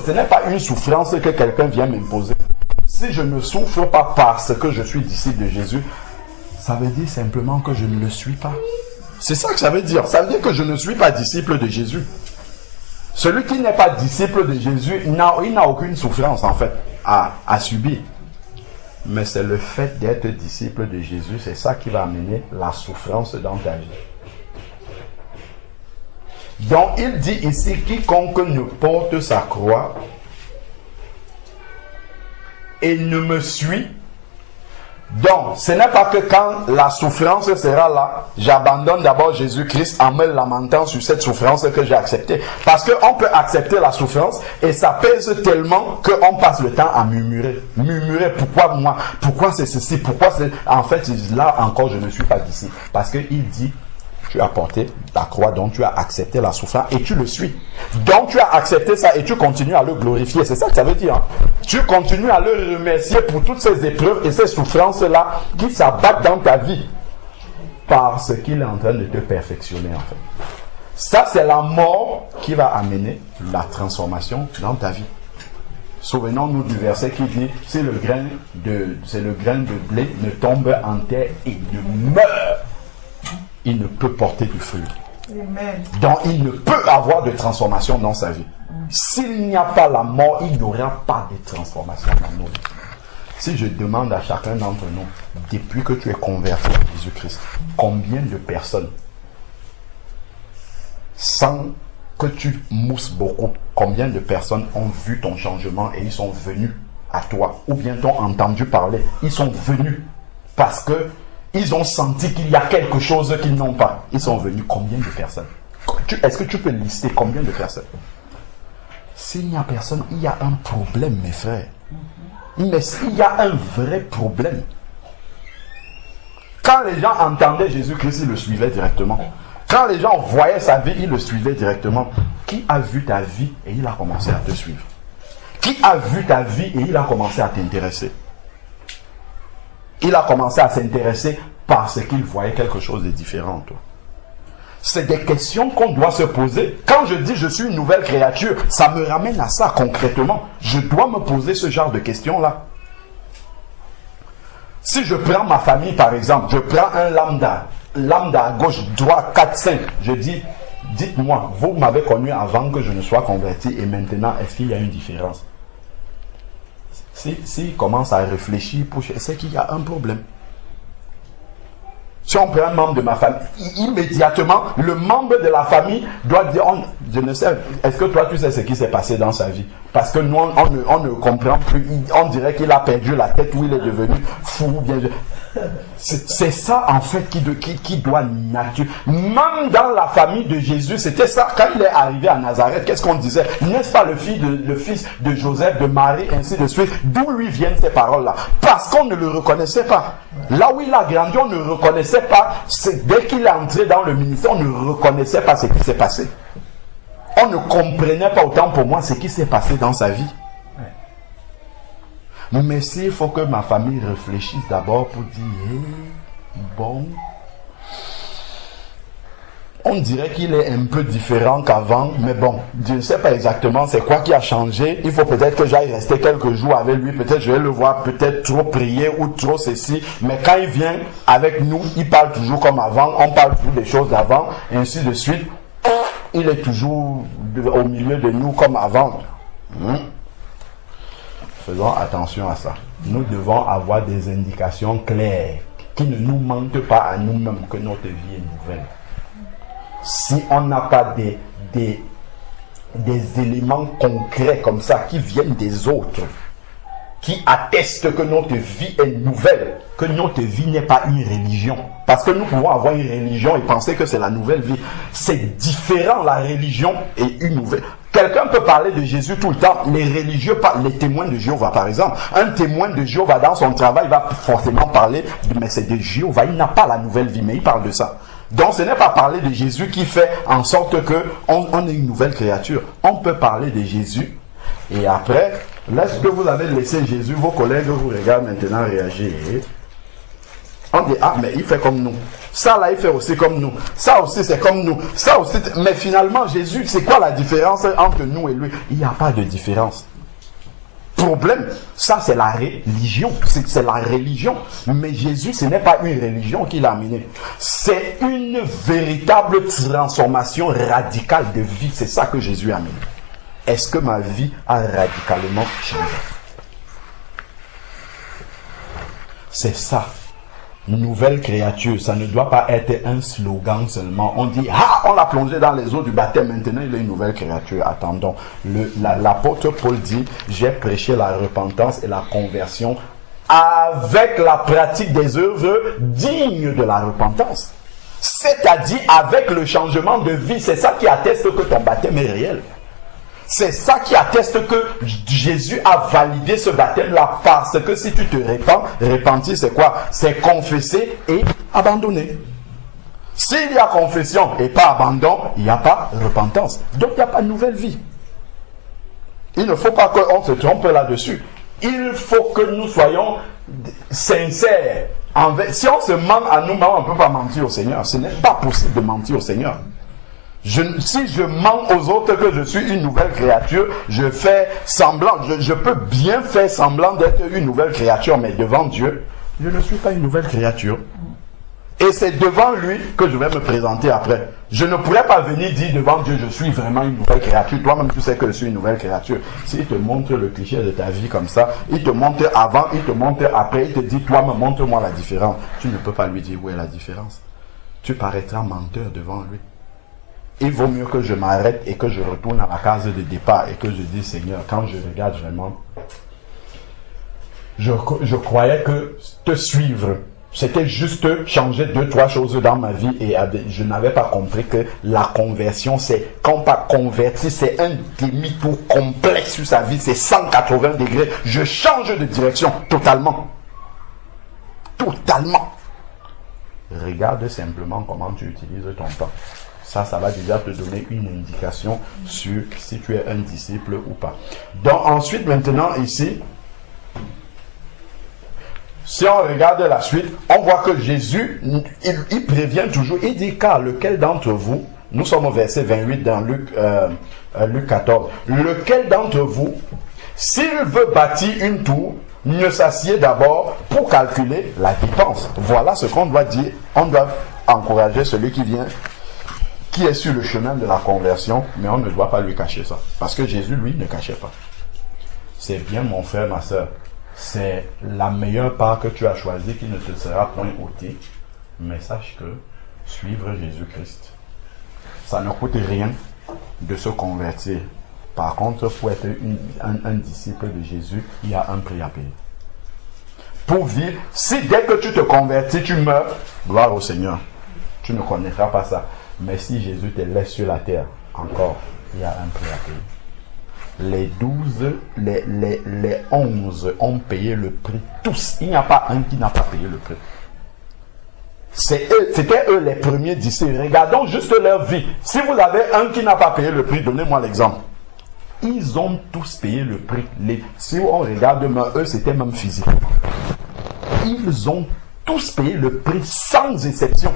ce n'est pas une souffrance que quelqu'un vient m'imposer. Si je ne souffre pas parce que je suis disciple de Jésus, ça veut dire simplement que je ne le suis pas. C'est ça que ça veut dire. Ça veut dire que je ne suis pas disciple de Jésus. Celui qui n'est pas disciple de Jésus, il n'a aucune souffrance en fait à subir. Mais c'est le fait d'être disciple de Jésus, c'est ça qui va amener la souffrance dans ta vie. Donc il dit ici, quiconque ne porte sa croix et ne me suit. Donc, ce n'est pas que quand la souffrance sera là, j'abandonne d'abord Jésus-Christ en me lamentant sur cette souffrance que j'ai acceptée. Parce qu'on peut accepter la souffrance et ça pèse tellement qu'on passe le temps à murmurer. Murmurer, pourquoi moi? Pourquoi c'est ceci? Pourquoi c'est... En fait, là encore, je ne suis pas d'ici. Parce qu'il dit, tu as porté la croix, donc tu as accepté la souffrance et tu le suis. Donc tu as accepté ça et tu continues à le glorifier. C'est ça que ça veut dire. Hein? Tu continues à le remercier pour toutes ces épreuves et ces souffrances-là qui s'abattent dans ta vie. Parce qu'il est en train de te perfectionner en fait. Ça, c'est la mort qui va amener la transformation dans ta vie. Souvenons-nous du verset qui dit, c'est le grain de blé ne tombe en terre et ne meurt. Il ne peut porter du fruit. Amen. Donc il ne peut avoir de transformation dans sa vie. S'il n'y a pas la mort, il n'y aura pas de transformation dans nos vies. Si je demande à chacun d'entre nous, depuis que tu es converti à Jésus-Christ, combien de personnes, sans que tu mousses beaucoup, combien de personnes ont vu ton changement et ils sont venus à toi, ou bien t'ont entendu parler, ils sont venus parce que ils ont senti qu'il y a quelque chose qu'ils n'ont pas. Ils sont venus combien de personnes? Est-ce que tu peux lister combien de personnes? S'il n'y a personne, il y a un problème, mes frères. Mais s'il y a un vrai problème. Quand les gens entendaient Jésus-Christ, ils le suivaient directement. Quand les gens voyaient sa vie, ils le suivaient directement. Qui a vu ta vie et il a commencé à te suivre? Qui a vu ta vie et il a commencé à t'intéresser? Il a commencé à s'intéresser parce qu'il voyait quelque chose de différent. C'est des questions qu'on doit se poser. Quand je dis je suis une nouvelle créature, ça me ramène à ça concrètement. Je dois me poser ce genre de questions-là. Si je prends ma famille par exemple, je prends un lambda à gauche, droite, 4, 5, je dis, dites-moi, vous m'avez connu avant que je ne sois converti et maintenant, est-ce qu'il y a une différence? S'il commence à réfléchir, c'est qu'il y a un problème. Si on prend un membre de ma famille, immédiatement, le membre de la famille doit dire, je ne sais, est-ce que toi tu sais ce qui s'est passé dans sa vie? Parce que nous, on ne comprend plus, on dirait qu'il a perdu la tête ou il est devenu fou. C'est ça en fait qui doit nature. Même dans la famille de Jésus, c'était ça. Quand il est arrivé à Nazareth, qu'est-ce qu'on disait? N'est-ce pas le fils de Joseph, de Marie, ainsi de suite? D'où lui viennent ces paroles-là? Parce qu'on ne le reconnaissait pas. Là où il a grandi, on ne le reconnaissait pas. Dès qu'il est entré dans le ministère, on ne reconnaissait pas ce qui s'est passé. On ne comprenait pas, autant pour moi, ce qui s'est passé dans sa vie. Mais s'il faut que ma famille réfléchisse d'abord pour dire, bon, on dirait qu'il est un peu différent qu'avant, mais bon, je ne sais pas exactement c'est quoi qui a changé. Il faut peut-être que j'aille rester quelques jours avec lui, peut-être je vais le voir, peut-être trop prier ou trop ceci, mais quand il vient avec nous, il parle toujours comme avant, on parle toujours des choses d'avant, et ainsi de suite. Il est toujours au milieu de nous comme avant. Faisons attention à ça. Nous devons avoir des indications claires qui ne nous mentent pas à nous-mêmes que notre vie est nouvelle. Si on n'a pas des éléments concrets comme ça qui viennent des autres, qui attestent que notre vie est nouvelle, que notre vie n'est pas une religion. Parce que nous pouvons avoir une religion et penser que c'est la nouvelle vie. C'est différent, la religion et une nouvelle. Quelqu'un peut parler de Jésus tout le temps. Les religieux, les témoins de Jéhovah par exemple. Un témoin de Jéhovah dans son travail va forcément parler, mais c'est de Jéhovah. Il n'a pas la nouvelle vie, mais il parle de ça. Donc ce n'est pas parler de Jésus qui fait en sorte qu'on est une nouvelle créature. On peut parler de Jésus et après, lorsque vous avez laissé Jésus, vos collègues vous regardent maintenant réagir. On dit, ah mais il fait comme nous. Ça là, il fait aussi comme nous. Ça aussi, c'est comme nous. Ça aussi, mais finalement, Jésus, c'est quoi la différence entre nous et lui? Il n'y a pas de différence. Pour problème. Ça, c'est la religion. C'est la religion. Mais Jésus, ce n'est pas une religion qu'il a amenée. C'est une véritable transformation radicale de vie. C'est ça que Jésus a amené. Est-ce que ma vie a radicalement changé? C'est ça. Nouvelle créature, ça ne doit pas être un slogan seulement. On dit, ah, on l'a plongé dans les eaux du baptême, maintenant il est une nouvelle créature. Attendons. L'apôtre Paul dit, j'ai prêché la repentance et la conversion avec la pratique des œuvres dignes de la repentance. C'est-à-dire avec le changement de vie. C'est ça qui atteste que ton baptême est réel. C'est ça qui atteste que Jésus a validé ce baptême-là, parce que si tu te repentir, c'est quoi? C'est confesser et abandonner. S'il y a confession et pas abandon, il n'y a pas repentance. Donc il n'y a pas de nouvelle vie. Il ne faut pas qu'on se trompe là-dessus. Il faut que nous soyons sincères. Si on se ment à nous-mêmes, on ne peut pas mentir au Seigneur. Ce n'est pas possible de mentir au Seigneur. Si je mens aux autres que je suis une nouvelle créature, je fais semblant, je peux bien faire semblant d'être une nouvelle créature, mais devant Dieu, je ne suis pas une nouvelle créature. Et c'est devant lui que je vais me présenter après. Je ne pourrais pas venir dire devant Dieu, je suis vraiment une nouvelle créature. Toi-même, tu sais que je suis une nouvelle créature. S'il te montre le cliché de ta vie comme ça, il te montre avant, il te montre après, il te dit, toi-même, montre-moi la différence. Tu ne peux pas lui dire où est la différence. Tu paraîtras menteur devant lui. Il vaut mieux que je m'arrête et que je retourne à la case de départ et que je dis, Seigneur, quand je regarde vraiment, je croyais que te suivre, c'était juste changer 2-3 choses dans ma vie et je n'avais pas compris que la conversion, c'est, quand pas converti, c'est un demi-tour complet sur sa vie, c'est 180 degrés. Je change de direction totalement. Totalement. Regarde simplement comment tu utilises ton temps. Ça va déjà te donner une indication sur si tu es un disciple ou pas. Donc ensuite, maintenant, ici, si on regarde la suite, on voit que Jésus, il prévient toujours, il dit, car lequel d'entre vous, nous sommes au verset 28 dans Luc 14, lequel d'entre vous, s'il veut bâtir une tour, ne s'assied d'abord pour calculer la dépense. Voilà ce qu'on doit dire. On doit encourager celui qui est sur le chemin de la conversion, mais on ne doit pas lui cacher ça. Parce que Jésus, lui, ne cachait pas. C'est bien, mon frère, ma soeur. C'est la meilleure part que tu as choisie qui ne te sera point ôtée. Mais sache que suivre Jésus-Christ, ça ne coûte rien de se convertir. Par contre, pour être un disciple de Jésus, il y a un prix à payer. Pour vivre, si dès que tu te convertis, tu meurs, gloire au Seigneur. Tu ne connaîtras pas ça. Mais si Jésus te laisse sur la terre, encore, il y a un prix à payer. Les 12, les 11 ont payé le prix. Tous. Il n'y a pas un qui n'a pas payé le prix. C'était eux les premiers disciples. Regardons juste leur vie. Si vous avez un qui n'a pas payé le prix, donnez-moi l'exemple. Ils ont tous payé le prix. Si on regarde, eux, c'était même physique. Ils ont tous payé le prix sans exception.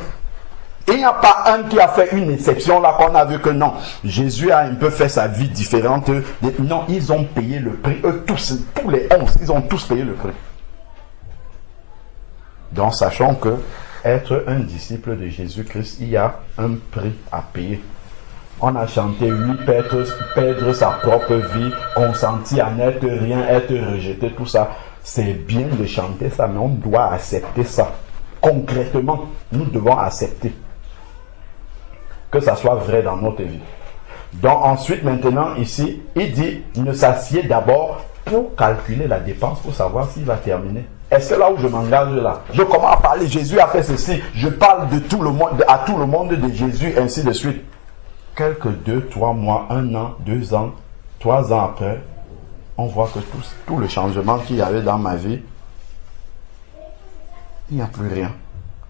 Et il n'y a pas un qui a fait une exception là qu'on a vu que non. Jésus a un peu fait sa vie différente. Non, ils ont payé le prix. Eux tous les 11, ils ont tous payé le prix. Donc sachons que être un disciple de Jésus-Christ, il y a un prix à payer. On a chanté, oui, perdre sa propre vie, consentir à n'être rien, être rejeté, tout ça. C'est bien de chanter ça, mais on doit accepter ça. Concrètement, nous devons accepter que ça soit vrai dans notre vie. Donc ensuite, maintenant, ici, il dit, ne s'assied d'abord pour calculer la dépense, pour savoir s'il va terminer. Est-ce que là où je m'engage là, je commence à parler, Jésus a fait ceci, je parle de tout le monde, à tout le monde de Jésus, ainsi de suite. Quelques 2-3 mois, 1 an, 2 ans, 3 ans après, on voit que tout le changement qu'il y avait dans ma vie, il n'y a plus rien.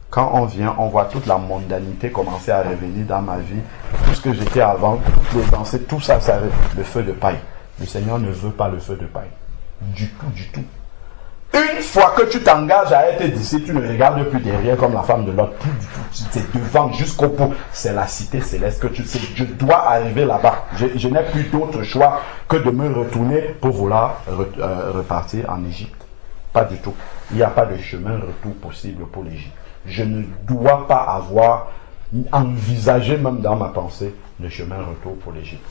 Quand on vient, on voit toute la mondanité commencer à revenir dans ma vie. Tout ce que j'étais avant, toutes les pensées, tout ça, c'est le feu de paille. Le Seigneur ne veut pas le feu de paille. Du tout, du tout. Une fois que tu t'engages à être disciple, tu ne regardes plus derrière comme la femme de l'autre, plus du tout, c'est devant jusqu'au bout. C'est la cité céleste que tu sais. Je dois arriver là-bas. Je n'ai plus d'autre choix que de me retourner pour vouloir repartir en Égypte. Pas du tout. Il n'y a pas de chemin retour possible pour l'Égypte. Je ne dois pas avoir envisagé même dans ma pensée le chemin retour pour l'Égypte.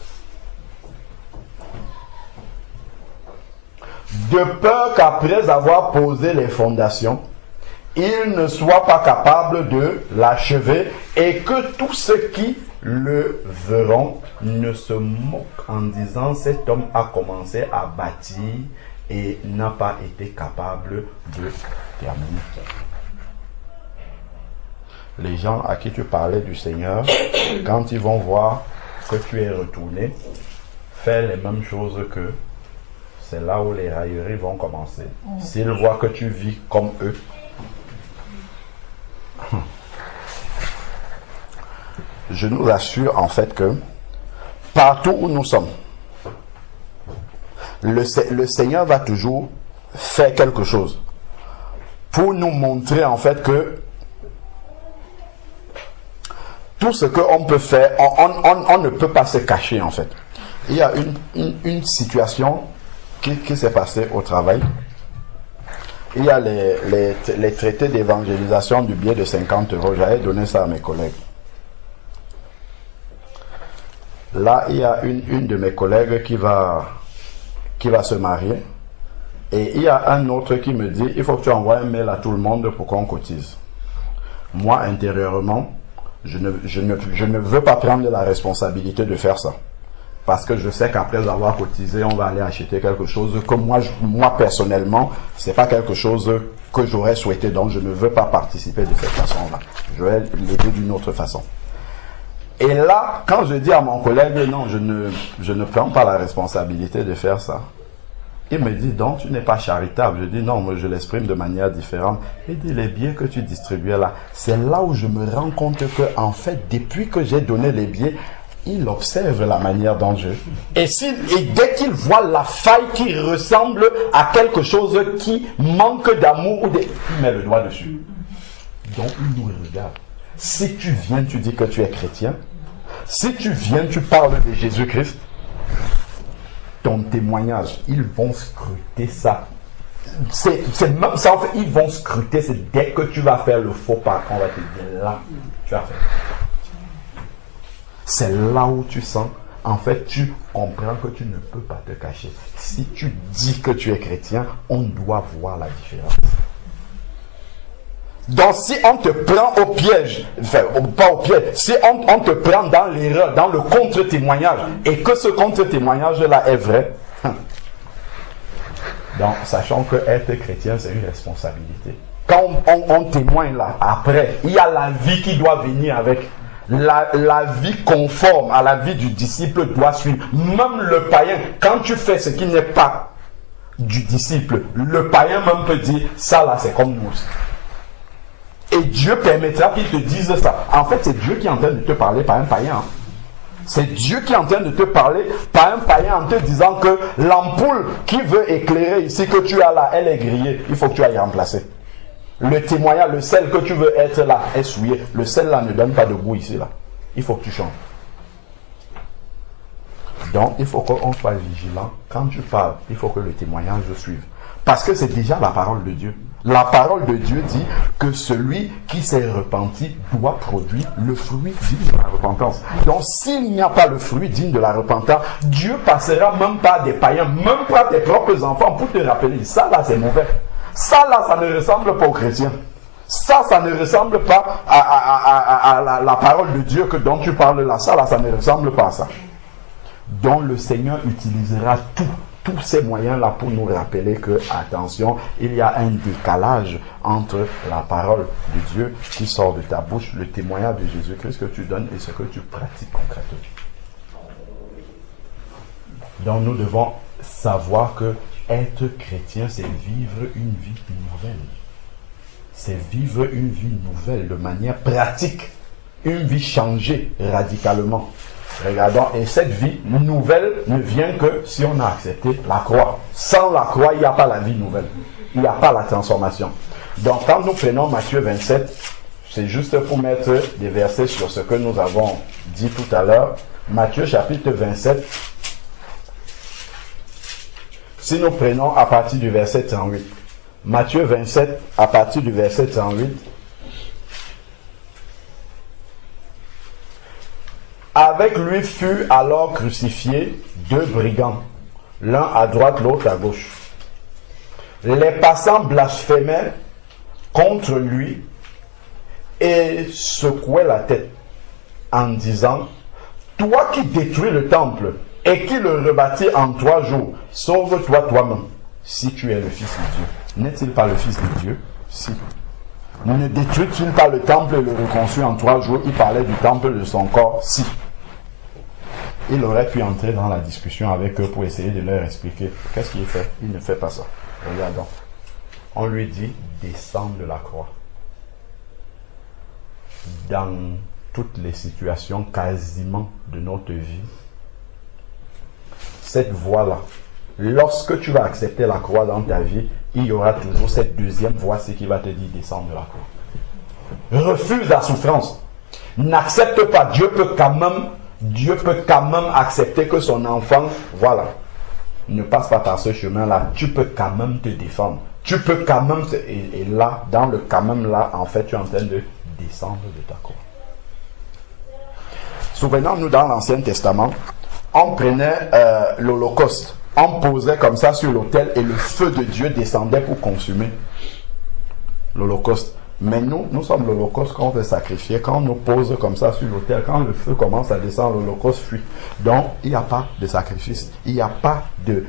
De peur qu'après avoir posé les fondations, il ne soit pas capable de l'achever et que tous ceux qui le verront ne se moquent en disant cet homme a commencé à bâtir et n'a pas été capable de terminer. Les gens à qui tu parlais du Seigneur, quand ils vont voir que tu es retourné, fais les mêmes choses qu'eux. C'est là où les railleries vont commencer. S'ils voient que tu vis comme eux, je nous assure en fait que partout où nous sommes, le Seigneur va toujours faire quelque chose pour nous montrer en fait que tout ce qu'on peut faire, on ne peut pas se cacher en fait. Il y a une situation qui s'est passé au travail. Il y a les traités d'évangélisation du billet de 50 €. J'avais donné ça à mes collègues. Là, il y a une de mes collègues qui va se marier. Et il y a un autre qui me dit, il faut que tu envoies un mail à tout le monde pour qu'on cotise. Moi, intérieurement, je ne veux pas prendre la responsabilité de faire ça. Parce que je sais qu'après avoir cotisé, on va aller acheter quelque chose que moi personnellement, c'est pas quelque chose que j'aurais souhaité. Donc, je ne veux pas participer de cette façon-là. Je vais l'aider d'une autre façon. Et là, quand je dis à mon collègue, non, je ne prends pas la responsabilité de faire ça. Il me dit, donc, tu n'es pas charitable. Je dis, non, moi, je l'exprime de manière différente. Il dit, les billets que tu distribuais là, c'est là où je me rends compte que, en fait, depuis que j'ai donné les billets, il observe la manière dont je... Et dès qu'il voit la faille qui ressemble à quelque chose qui manque d'amour, il met le doigt dessus. Donc il nous regarde. Si tu viens, tu dis que tu es chrétien. Si tu viens, tu parles de Jésus-Christ. Ton témoignage, ils vont scruter ça. C'est même ça, en fait, ils vont scruter. C'est dès que tu vas faire le faux pas, on va te dire là, tu as fait. C'est là où tu sens, en fait, tu comprends que tu ne peux pas te cacher. Si tu dis que tu es chrétien, on doit voir la différence. Donc si on te prend au piège, enfin pas au piège, si on te prend dans l'erreur, dans le contre-témoignage, et que ce contre-témoignage-là est vrai, donc sachant que être chrétien, c'est une responsabilité. Quand on témoigne là, après, il y a la vie qui doit venir avec. La vie conforme à la vie du disciple doit suivre. Même le païen, quand tu fais ce qui n'est pas du disciple, le païen même peut dire, ça là c'est comme nous. Et Dieu permettra qu'il te dise ça. En fait, c'est Dieu qui est en train de te parler par un païen. C'est Dieu qui est en train de te parler par un païen en te disant que l'ampoule qui veut éclairer ici que tu as là, elle est grillée. Il faut que tu ailles remplacer. Le témoignage, le sel que tu veux être là est souillé. Le sel là ne donne pas de goût ici là. Il faut que tu changes. Donc il faut qu'on soit vigilant. Quand tu parles, il faut que le témoignage suive. Parce que c'est déjà la parole de Dieu. La parole de Dieu dit que celui qui s'est repenti doit produire le fruit digne de la repentance. Donc s'il n'y a pas le fruit digne de la repentance, Dieu passera même pas des païens, même pas tes propres enfants pour te rappeler. Ça là c'est mauvais. Ça là, ça ne ressemble pas aux chrétiens. Ça ne ressemble pas à la parole de Dieu dont tu parles là. Ça là, ça ne ressemble pas à ça. Donc le Seigneur utilisera tous ces moyens-là pour nous rappeler que, attention, il y a un décalage entre la parole de Dieu qui sort de ta bouche, le témoignage de Jésus-Christ que tu donnes et ce que tu pratiques concrètement. Donc nous devons savoir que être chrétien, c'est vivre une vie nouvelle. C'est vivre une vie nouvelle de manière pratique. Une vie changée radicalement. Regardons, et cette vie nouvelle ne vient que si on a accepté la croix. Sans la croix, il n'y a pas la vie nouvelle. Il n'y a pas la transformation. Donc, quand nous prenons Matthieu 27, c'est juste pour mettre des versets sur ce que nous avons dit tout à l'heure. Matthieu chapitre 27. Si nous prenons à partir du verset 38. Matthieu 27, à partir du verset 38. Avec lui furent alors crucifiés 2 brigands, l'un à droite, l'autre à gauche. Les passants blasphémaient contre lui et secouaient la tête en disant: toi qui détruis le temple et qui le rebâtis en 3 jours, sauve-toi toi-même, si tu es le Fils de Dieu. N'est-il pas le Fils de Dieu? Si. Ne détruit-il pas le temple et le reconstruit en 3 jours? Il parlait du temple de son corps. Si. Il aurait pu entrer dans la discussion avec eux pour essayer de leur expliquer. Qu'est-ce qu'il fait? Il ne fait pas ça. Regardons. On lui dit: descends de la croix. Dans toutes les situations quasiment de notre vie, cette voie-là, lorsque tu vas accepter la croix dans ta vie, il y aura toujours cette deuxième voie, c'est qui va te dire: descends de la croix. Refuse la souffrance. N'accepte pas. Dieu peut quand même accepter que son enfant, voilà, ne passe pas par ce chemin-là. Tu peux quand même te défendre. Tu peux quand même, et là, dans le quand même là, en fait, tu es en train de descendre de ta croix. Souvenons-nous, dans l'Ancien Testament, on prenait l'Holocauste. On posait comme ça sur l'autel et le feu de Dieu descendait pour consumer l'Holocauste. Mais nous sommes l'Holocauste qu'on veut sacrifier. Quand on nous pose comme ça sur l'autel, quand le feu commence à descendre, l'Holocauste fuit. Donc, il n'y a pas de sacrifice. Il n'y a pas de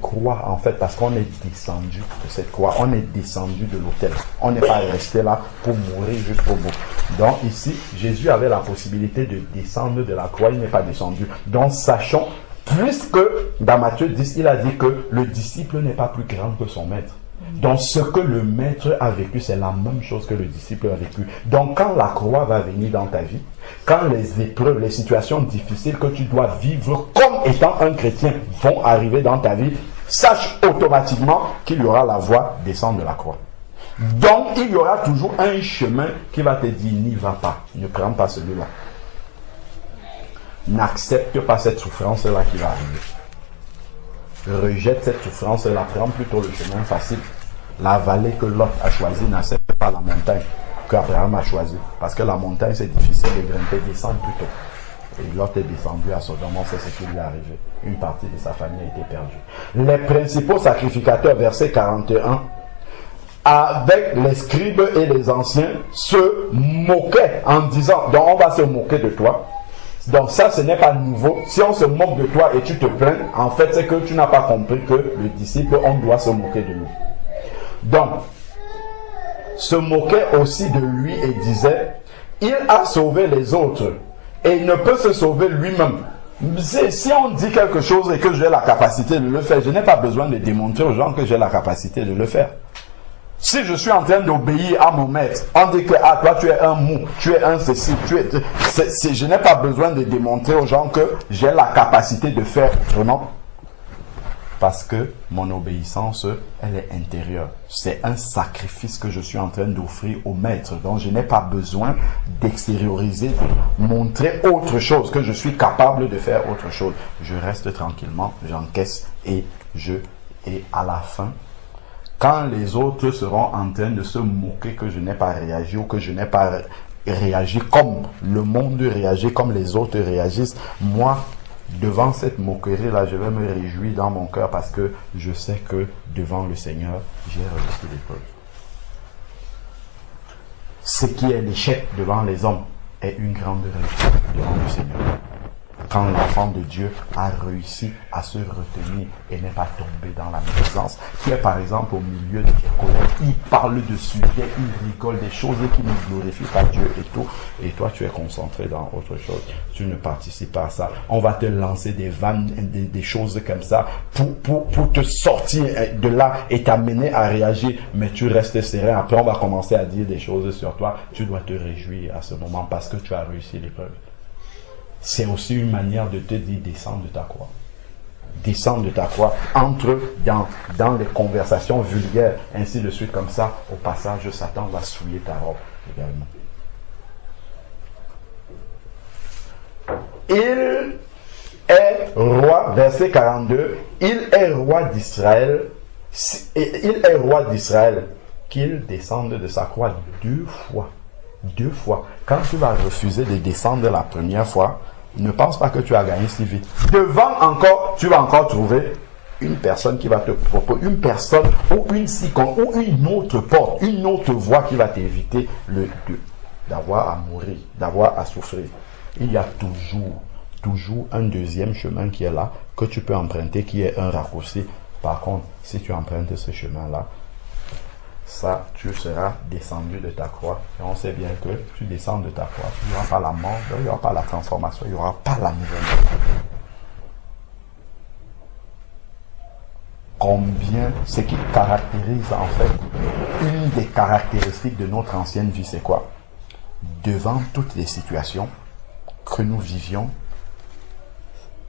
croix, en fait, parce qu'on est descendu de cette croix. On est descendu de l'autel. On n'est pas resté là pour mourir jusqu'au bout. Donc, ici, Jésus avait la possibilité de descendre de la croix. Il n'est pas descendu. Donc, sachons, puisque dans Matthieu 10, il a dit que le disciple n'est pas plus grand que son maître. Donc ce que le maître a vécu, c'est la même chose que le disciple a vécu. Donc quand la croix va venir dans ta vie, quand les épreuves, les situations difficiles que tu dois vivre comme étant un chrétien vont arriver dans ta vie, sache automatiquement qu'il y aura la voie descendre de la croix. Donc il y aura toujours un chemin qui va te dire: n'y va pas, ne prends pas celui-là. N'accepte pas cette souffrance-là qui va arriver. Rejette cette souffrance-là, prends plutôt le chemin facile. La vallée que Lot a choisie n'accepte pas la montagne qu'Abraham a choisie. Parce que la montagne, c'est difficile de grimper, descendre plutôt. Et Lot est descendu à Sodome, on sait ce qui lui est arrivé. Une partie de sa famille a été perdue. Les principaux sacrificateurs, verset 41, avec les scribes et les anciens, se moquaient en disant: donc on va se moquer de toi. Donc ça, ce n'est pas nouveau. Si on se moque de toi et tu te plains, en fait, c'est que tu n'as pas compris que le disciple, on doit se moquer de lui. Donc, se moquait aussi de lui et disait: il a sauvé les autres et il ne peut se sauver lui-même. Si on dit quelque chose et que j'ai la capacité de le faire, je n'ai pas besoin de démontrer aux gens que j'ai la capacité de le faire. Si je suis en train d'obéir à mon maître, on dit que toi tu es un mou, tu es un ceci, je n'ai pas besoin de démontrer aux gens que j'ai la capacité de faire autrement. Parce que mon obéissance, elle est intérieure. C'est un sacrifice que je suis en train d'offrir au maître. Donc je n'ai pas besoin d'extérioriser, de montrer autre chose, que je suis capable de faire autre chose. Je reste tranquillement, j'encaisse et à la fin, quand les autres seront en train de se moquer que je n'ai pas réagi ou que je n'ai pas réagi comme le monde réagit, comme les autres réagissent, moi, devant cette moquerie-là, je vais me réjouir dans mon cœur parce que je sais que devant le Seigneur, j'ai réussi l'épreuve. Ce qui est l'échec devant les hommes est une grande réussite devant le Seigneur. Quand l'enfant de Dieu a réussi à se retenir et n'est pas tombé dans la médisance, qui est par exemple au milieu de colère, il parle de sujets, il rigole des choses qui ne glorifient pas Dieu et tout, et toi tu es concentré dans autre chose, tu ne participes pas à ça. On va te lancer des vannes, des choses comme ça pour te sortir de là et t'amener à réagir, mais tu restes serein. Après on va commencer à dire des choses sur toi, tu dois te réjouir à ce moment parce que tu as réussi l'épreuve. c'est aussi une manière de te dire descends de ta croix. Descends de ta croix, entre dans les conversations vulgaires, ainsi de suite comme ça. Au passage, Satan va souiller ta robe également. Il est roi, verset 42, il est roi d'Israël, qu'il descende de sa croix 2 fois. 2 fois. Quand tu vas refuser de descendre la première fois, ne pense pas que tu as gagné si vite. Devant encore, tu vas encore trouver une personne qui va te proposer, une personne ou une seconde ou une autre porte, une autre voie qui va t'éviter d'avoir à mourir, d'avoir à souffrir. Il y a toujours un deuxième chemin qui est là, que tu peux emprunter, qui est un raccourci. Par contre, si tu empruntes ce chemin-là, ça, tu seras descendu de ta croix. Et on sait bien que tu descends de ta croix. Il n'y aura pas la mort, il n'y aura pas la transformation, il n'y aura pas la nouvelle vie. Combien, ce qui caractérise en fait, une des caractéristiques de notre ancienne vie, c'est quoi? Devant toutes les situations que nous vivions,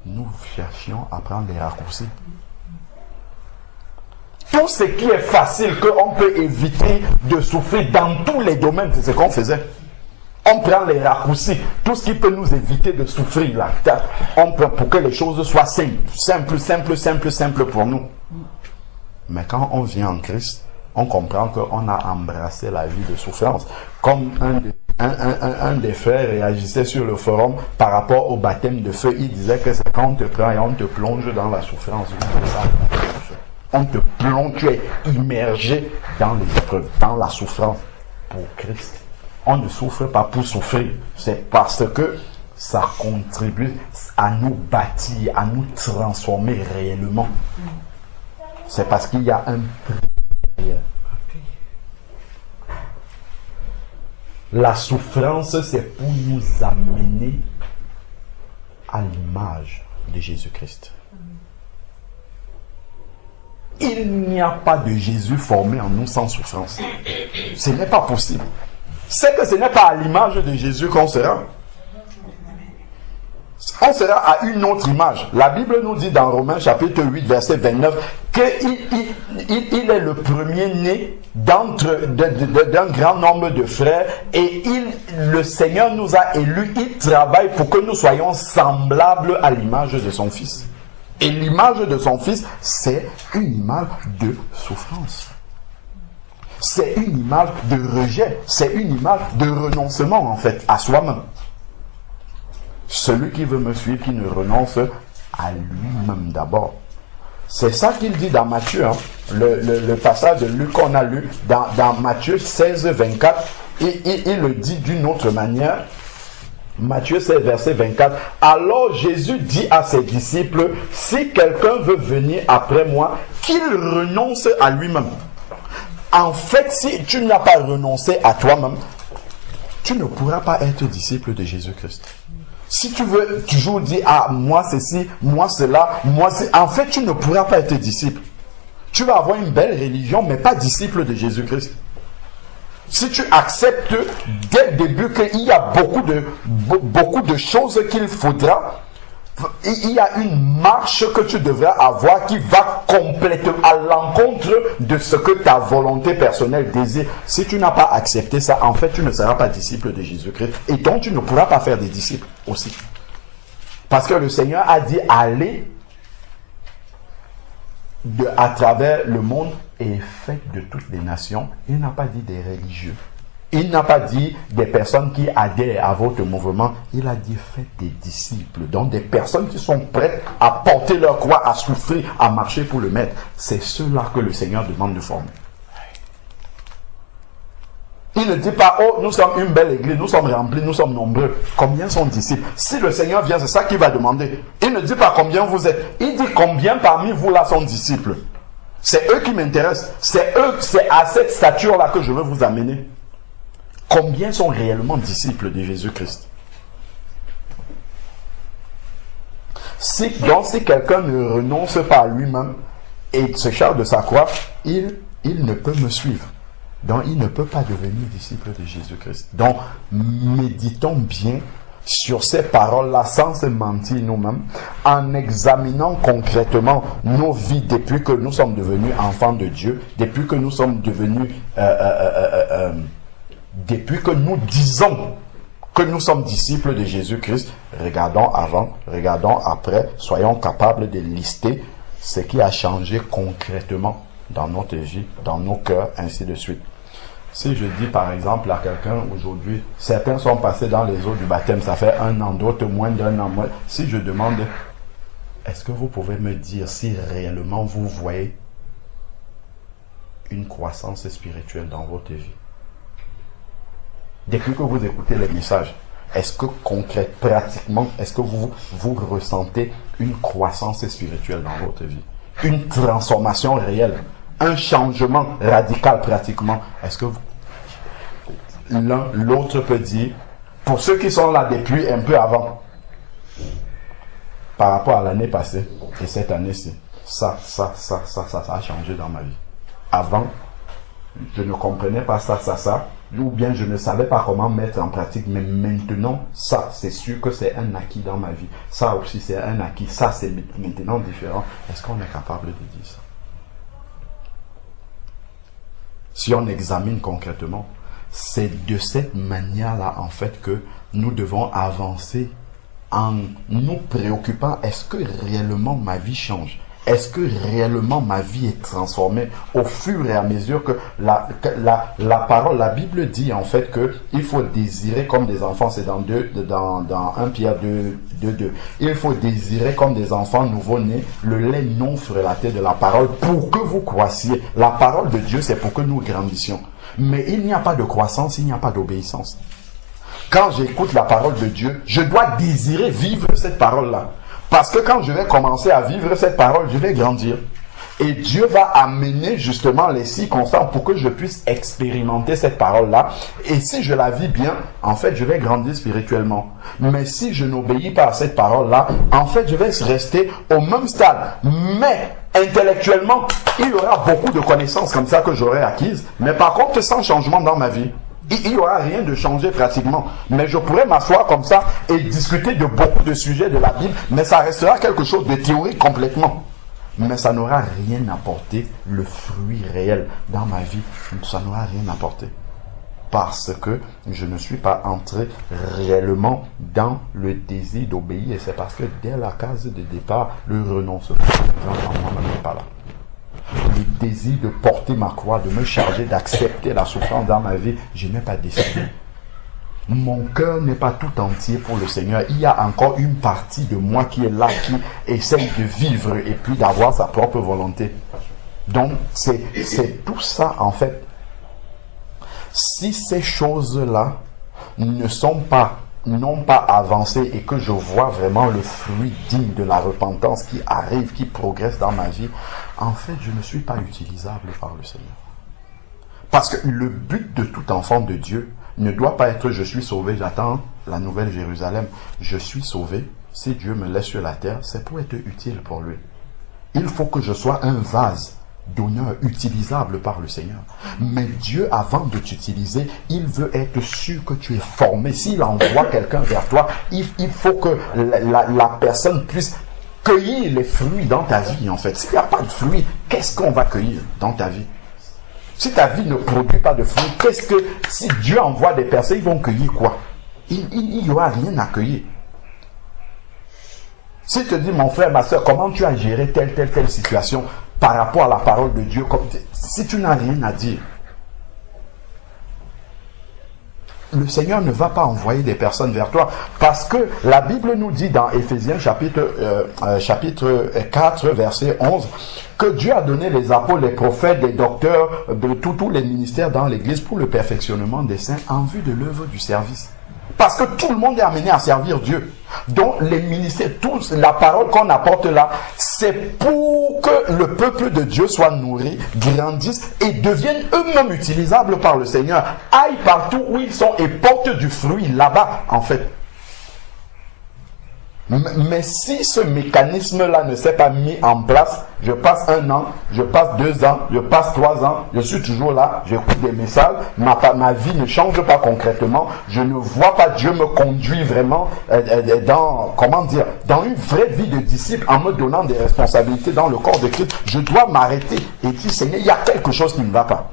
nous cherchions à prendre les raccourcis. Tout ce qui est facile, qu'on peut éviter de souffrir dans tous les domaines, c'est ce qu'on faisait. On prend les raccourcis, tout ce qui peut nous éviter de souffrir là, on prend pour que les choses soient simples pour nous. Mais quand on vient en Christ, on comprend qu'on a embrassé la vie de souffrance. Comme un des frères réagissait sur le forum par rapport au baptême de feu, il disait que c'est quand on te prend et on te plonge dans la souffrance. On te plonge, tu es immergé dans les épreuves, dans la souffrance pour Christ. On ne souffre pas pour souffrir, c'est parce que ça contribue à nous bâtir, à nous transformer réellement. C'est parce qu'il y a un prix. La souffrance, c'est pour nous amener à l'image de Jésus-Christ. Il n'y a pas de Jésus formé en nous sans souffrance. Ce n'est pas possible. C'est que ce n'est pas à l'image de Jésus qu'on sera. On sera à une autre image. La Bible nous dit dans Romains chapitre 8 verset 29 qu'il est le premier-né d'un grand nombre de frères et le Seigneur nous a élus. Il travaille pour que nous soyons semblables à l'image de son Fils. Et l'image de son Fils, c'est une image de souffrance. C'est une image de rejet. C'est une image de renoncement, en fait, à soi-même. Celui qui veut me suivre, qui ne renonce à lui-même d'abord. C'est ça qu'il dit dans Matthieu. Hein. Le passage de Luc qu'on a lu dans Matthieu 16, 24. Il le dit d'une autre manière. Matthieu 16, verset 24. Alors Jésus dit à ses disciples, si quelqu'un veut venir après moi, qu'il renonce à lui-même. En fait, si tu n'as pas renoncé à toi-même, tu ne pourras pas être disciple de Jésus-Christ. Si tu veux toujours dire, ah, moi ceci, moi cela, moi c'est... En fait, tu ne pourras pas être disciple. Tu vas avoir une belle religion, mais pas disciple de Jésus-Christ. Si tu acceptes dès le début qu'il y a beaucoup de choses qu'il faudra, il y a une marche que tu devras avoir qui va complètement à l'encontre de ce que ta volonté personnelle désire. Si tu n'as pas accepté ça, en fait, tu ne seras pas disciple de Jésus-Christ. Et donc, tu ne pourras pas faire des disciples aussi. Parce que le Seigneur a dit, allez à travers le monde et faites de toutes les nations. Il n'a pas dit des religieux. Il n'a pas dit des personnes qui adhèrent à votre mouvement. Il a dit faites des disciples. Donc des personnes qui sont prêtes à porter leur croix, à souffrir, à marcher pour le maître. C'est ceux-là que le Seigneur demande de former. Il ne dit pas, oh, nous sommes une belle église, nous sommes remplis, nous sommes nombreux. Combien sont disciples? Si le Seigneur vient, c'est ça qu'il va demander. Il ne dit pas combien vous êtes. Il dit combien parmi vous là sont disciples. C'est eux qui m'intéressent. C'est eux, c'est à cette stature-là que je veux vous amener. Combien sont réellement disciples de Jésus-Christ? Donc si quelqu'un ne renonce pas à lui-même et se charge de sa croix, il ne peut me suivre. Donc il ne peut pas devenir disciple de Jésus-Christ. Donc méditons bien sur ces paroles-là sans se mentir nous-mêmes, en examinant concrètement nos vies depuis que nous sommes devenus enfants de Dieu, depuis que nous sommes devenus, depuis que nous disons que nous sommes disciples de Jésus-Christ, regardons avant, regardons après, soyons capables de lister ce qui a changé concrètement dans notre vie, dans nos cœurs, ainsi de suite. Si je dis par exemple à quelqu'un aujourd'hui, certains sont passés dans les eaux du baptême, ça fait 1 an, d'autres moins d'1 an. Si je demande, est-ce que vous pouvez me dire si réellement vous voyez une croissance spirituelle dans votre vie? Depuis que vous écoutez les messages, est-ce que concrètement, pratiquement, est-ce que vous ressentez une croissance spirituelle dans votre vie? Une transformation réelle? Un changement radical pratiquement. Est-ce que l'un, l'autre peut dire, pour ceux qui sont là depuis un peu avant, par rapport à l'année passée et cette année-ci, ça a changé dans ma vie. Avant, je ne comprenais pas ça, ou bien je ne savais pas comment mettre en pratique, mais maintenant, ça, c'est sûr que c'est un acquis dans ma vie. Ça aussi, c'est un acquis. Ça, c'est maintenant différent. Est-ce qu'on est capable de dire ça? Si on examine concrètement, c'est de cette manière-là, en fait, que nous devons avancer en nous préoccupant. Est-ce que réellement ma vie change? Est-ce que réellement ma vie est transformée au fur et à mesure que la parole, la Bible dit en fait qu'il faut désirer comme des enfants, c'est dans 1 Pierre 2. Il faut désirer comme des enfants nouveau-nés le lait non frelaté de la parole pour que vous croissiez. La parole de Dieu, c'est pour que nous grandissions. Mais il n'y a pas de croissance, il n'y a pas d'obéissance. Quand j'écoute la parole de Dieu, je dois désirer vivre cette parole-là. Parce que quand je vais commencer à vivre cette parole, je vais grandir. Et Dieu va amener justement les circonstances pour que je puisse expérimenter cette parole-là. Et si je la vis bien, en fait, je vais grandir spirituellement. Mais si je n'obéis pas à cette parole-là, en fait, je vais rester au même stade. Mais intellectuellement, il y aura beaucoup de connaissances comme ça que j'aurai acquises. Mais par contre, sans changement dans ma vie. Il n'y aura rien de changé pratiquement. Mais je pourrais m'asseoir comme ça et discuter de beaucoup de sujets de la Bible, mais ça restera quelque chose de théorique complètement. Mais ça n'aura rien apporté, le fruit réel dans ma vie, ça n'aura rien apporté. Parce que je ne suis pas entré réellement dans le désir d'obéir. Et c'est parce que dès la case de départ, le renoncement n'est pas là. Le désir de porter ma croix, de me charger, d'accepter la souffrance dans ma vie, je n'ai pas décidé. Mon cœur n'est pas tout entier pour le Seigneur. Il y a encore une partie de moi qui est là, qui essaye de vivre et puis d'avoir sa propre volonté. Donc, c'est tout ça en fait. Si ces choses-là n'ont pas avancé et que je vois vraiment le fruit digne de la repentance qui arrive, qui progresse dans ma vie, en fait, je ne suis pas utilisable par le Seigneur. Parce que le but de tout enfant de Dieu ne doit pas être « je suis sauvé, j'attends la nouvelle Jérusalem ». Je suis sauvé, si Dieu me laisse sur la terre, c'est pour être utile pour lui. Il faut que je sois un vase d'honneur utilisable par le Seigneur. Mais Dieu, avant de t'utiliser, il veut être sûr que tu es formé. S'il envoie quelqu'un vers toi, il faut que la personne puisse cueillir les fruits dans ta vie, en fait. S'il n'y a pas de fruits, qu'est-ce qu'on va cueillir dans ta vie? Si ta vie ne produit pas de fruits, si Dieu envoie des personnes, ils vont cueillir quoi? Il n'y aura rien à cueillir. Si tu te dis, mon frère, ma soeur, comment tu as géré telle situation par rapport à la parole de Dieu, si tu n'as rien à dire, le Seigneur ne va pas envoyer des personnes vers toi, parce que la Bible nous dit dans Éphésiens chapitre 4 verset 11 que Dieu a donné les apôtres, les prophètes, les docteurs, de tous les ministères dans l'église pour le perfectionnement des saints en vue de l'œuvre du service. Parce que tout le monde est amené à servir Dieu. Donc les ministères, la parole qu'on apporte là, c'est pour que le peuple de Dieu soit nourri, grandisse et devienne eux-mêmes utilisables par le Seigneur. Aillent partout où ils sont et portent du fruit là-bas, en fait. Mais si ce mécanisme-là ne s'est pas mis en place, je passe 1 an, je passe 2 ans, je passe 3 ans, je suis toujours là, j'écoute des messages, ma vie ne change pas concrètement, je ne vois pas Dieu me conduire vraiment dans une vraie vie de disciple en me donnant des responsabilités dans le corps de Christ. Je dois m'arrêter et dire, Seigneur, il y a quelque chose qui ne va pas.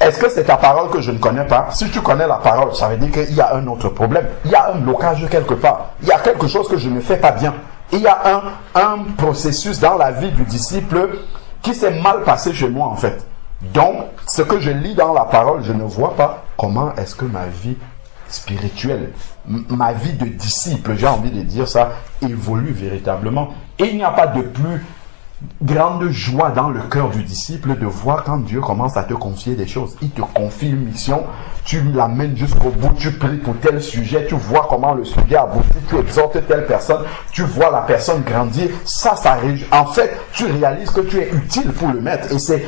Est-ce que c'est ta parole que je ne connais pas? Si tu connais la parole, ça veut dire qu'il y a un autre problème. Il y a un blocage quelque part. Il y a quelque chose que je ne fais pas bien. Il y a un processus dans la vie du disciple qui s'est mal passé chez moi en fait. Donc, ce que je lis dans la parole, je ne vois pas comment est-ce que ma vie spirituelle, ma vie de disciple, j'ai envie de dire ça, évolue véritablement. Et il n'y a pas de plus grande joie dans le cœur du disciple de voir quand Dieu commence à te confier des choses. Il te confie une mission, tu l'amènes jusqu'au bout, tu pries pour tel sujet, tu vois comment le sujet aboutit, tu exhortes telle personne, tu vois la personne grandir. En fait, tu réalises que tu es utile pour le maître. Et c'est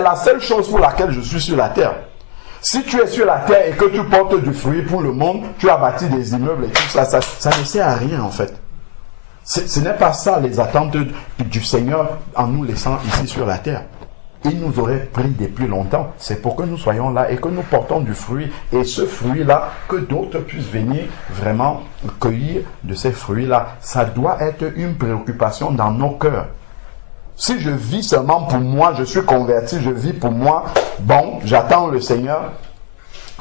la seule chose pour laquelle je suis sur la terre. Si tu es sur la terre et que tu portes du fruit pour le monde, tu as bâti des immeubles et tout ça, ça ne sert à rien en fait. Ce n'est pas ça les attentes du Seigneur en nous laissant ici sur la terre. Il nous aurait pris depuis longtemps. C'est pour que nous soyons là et que nous portons du fruit. Et ce fruit-là, que d'autres puissent venir vraiment cueillir de ces fruits-là. Ça doit être une préoccupation dans nos cœurs. Si je vis seulement pour moi, je suis converti, je vis pour moi, bon, j'attends le Seigneur.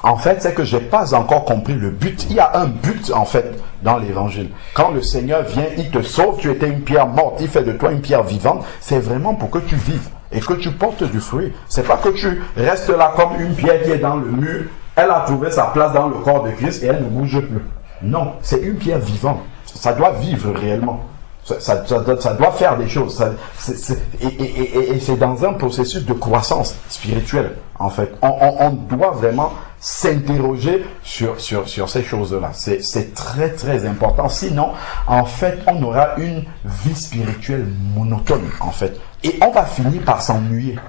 En fait, c'est que je n'ai pas encore compris le but. Il y a un but, en fait, dans l'évangile. Quand le Seigneur vient, il te sauve, tu étais une pierre morte, il fait de toi une pierre vivante. C'est vraiment pour que tu vives et que tu portes du fruit. C'est pas que tu restes là comme une pierre qui est dans le mur. Elle a trouvé sa place dans le corps de Christ et elle ne bouge plus. Non, c'est une pierre vivante. Ça doit vivre réellement. Ça doit faire des choses. Et c'est dans un processus de croissance spirituelle, en fait. On doit vraiment s'interroger sur ces choses-là. C'est très, très important. Sinon, en fait, on aura une vie spirituelle monotone, en fait. Et on va finir par s'ennuyer.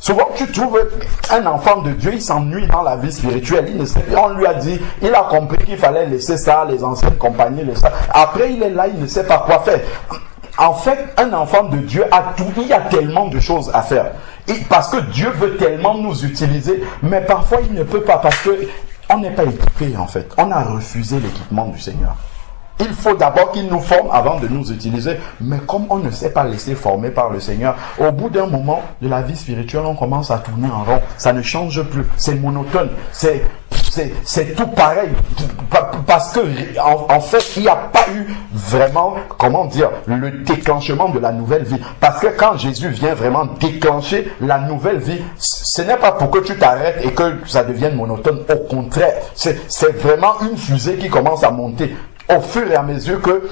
Souvent, tu trouves un enfant de Dieu, il s'ennuie dans la vie spirituelle. Il ne sait pas, on lui a dit, il a compris qu'il fallait laisser ça, les anciennes compagnies, ça. Après, il est là, il ne sait pas quoi faire. En fait, un enfant de Dieu a tout, il y a tellement de choses à faire. Et parce que Dieu veut tellement nous utiliser, mais parfois il ne peut pas parce que on n'est pas équipé en fait. On a refusé l'équipement du Seigneur. Il faut d'abord qu'il nous forme avant de nous utiliser. Mais comme on ne s'est pas laissé former par le Seigneur, au bout d'un moment de la vie spirituelle, on commence à tourner en rond. Ça ne change plus. C'est monotone. C'est tout pareil. Parce que, en fait, il n'y a pas eu vraiment, comment dire, le déclenchement de la nouvelle vie. Parce que quand Jésus vient vraiment déclencher la nouvelle vie, ce n'est pas pour que tu t'arrêtes et que ça devienne monotone. Au contraire, c'est vraiment une fusée qui commence à monter. Au fur et à mesure que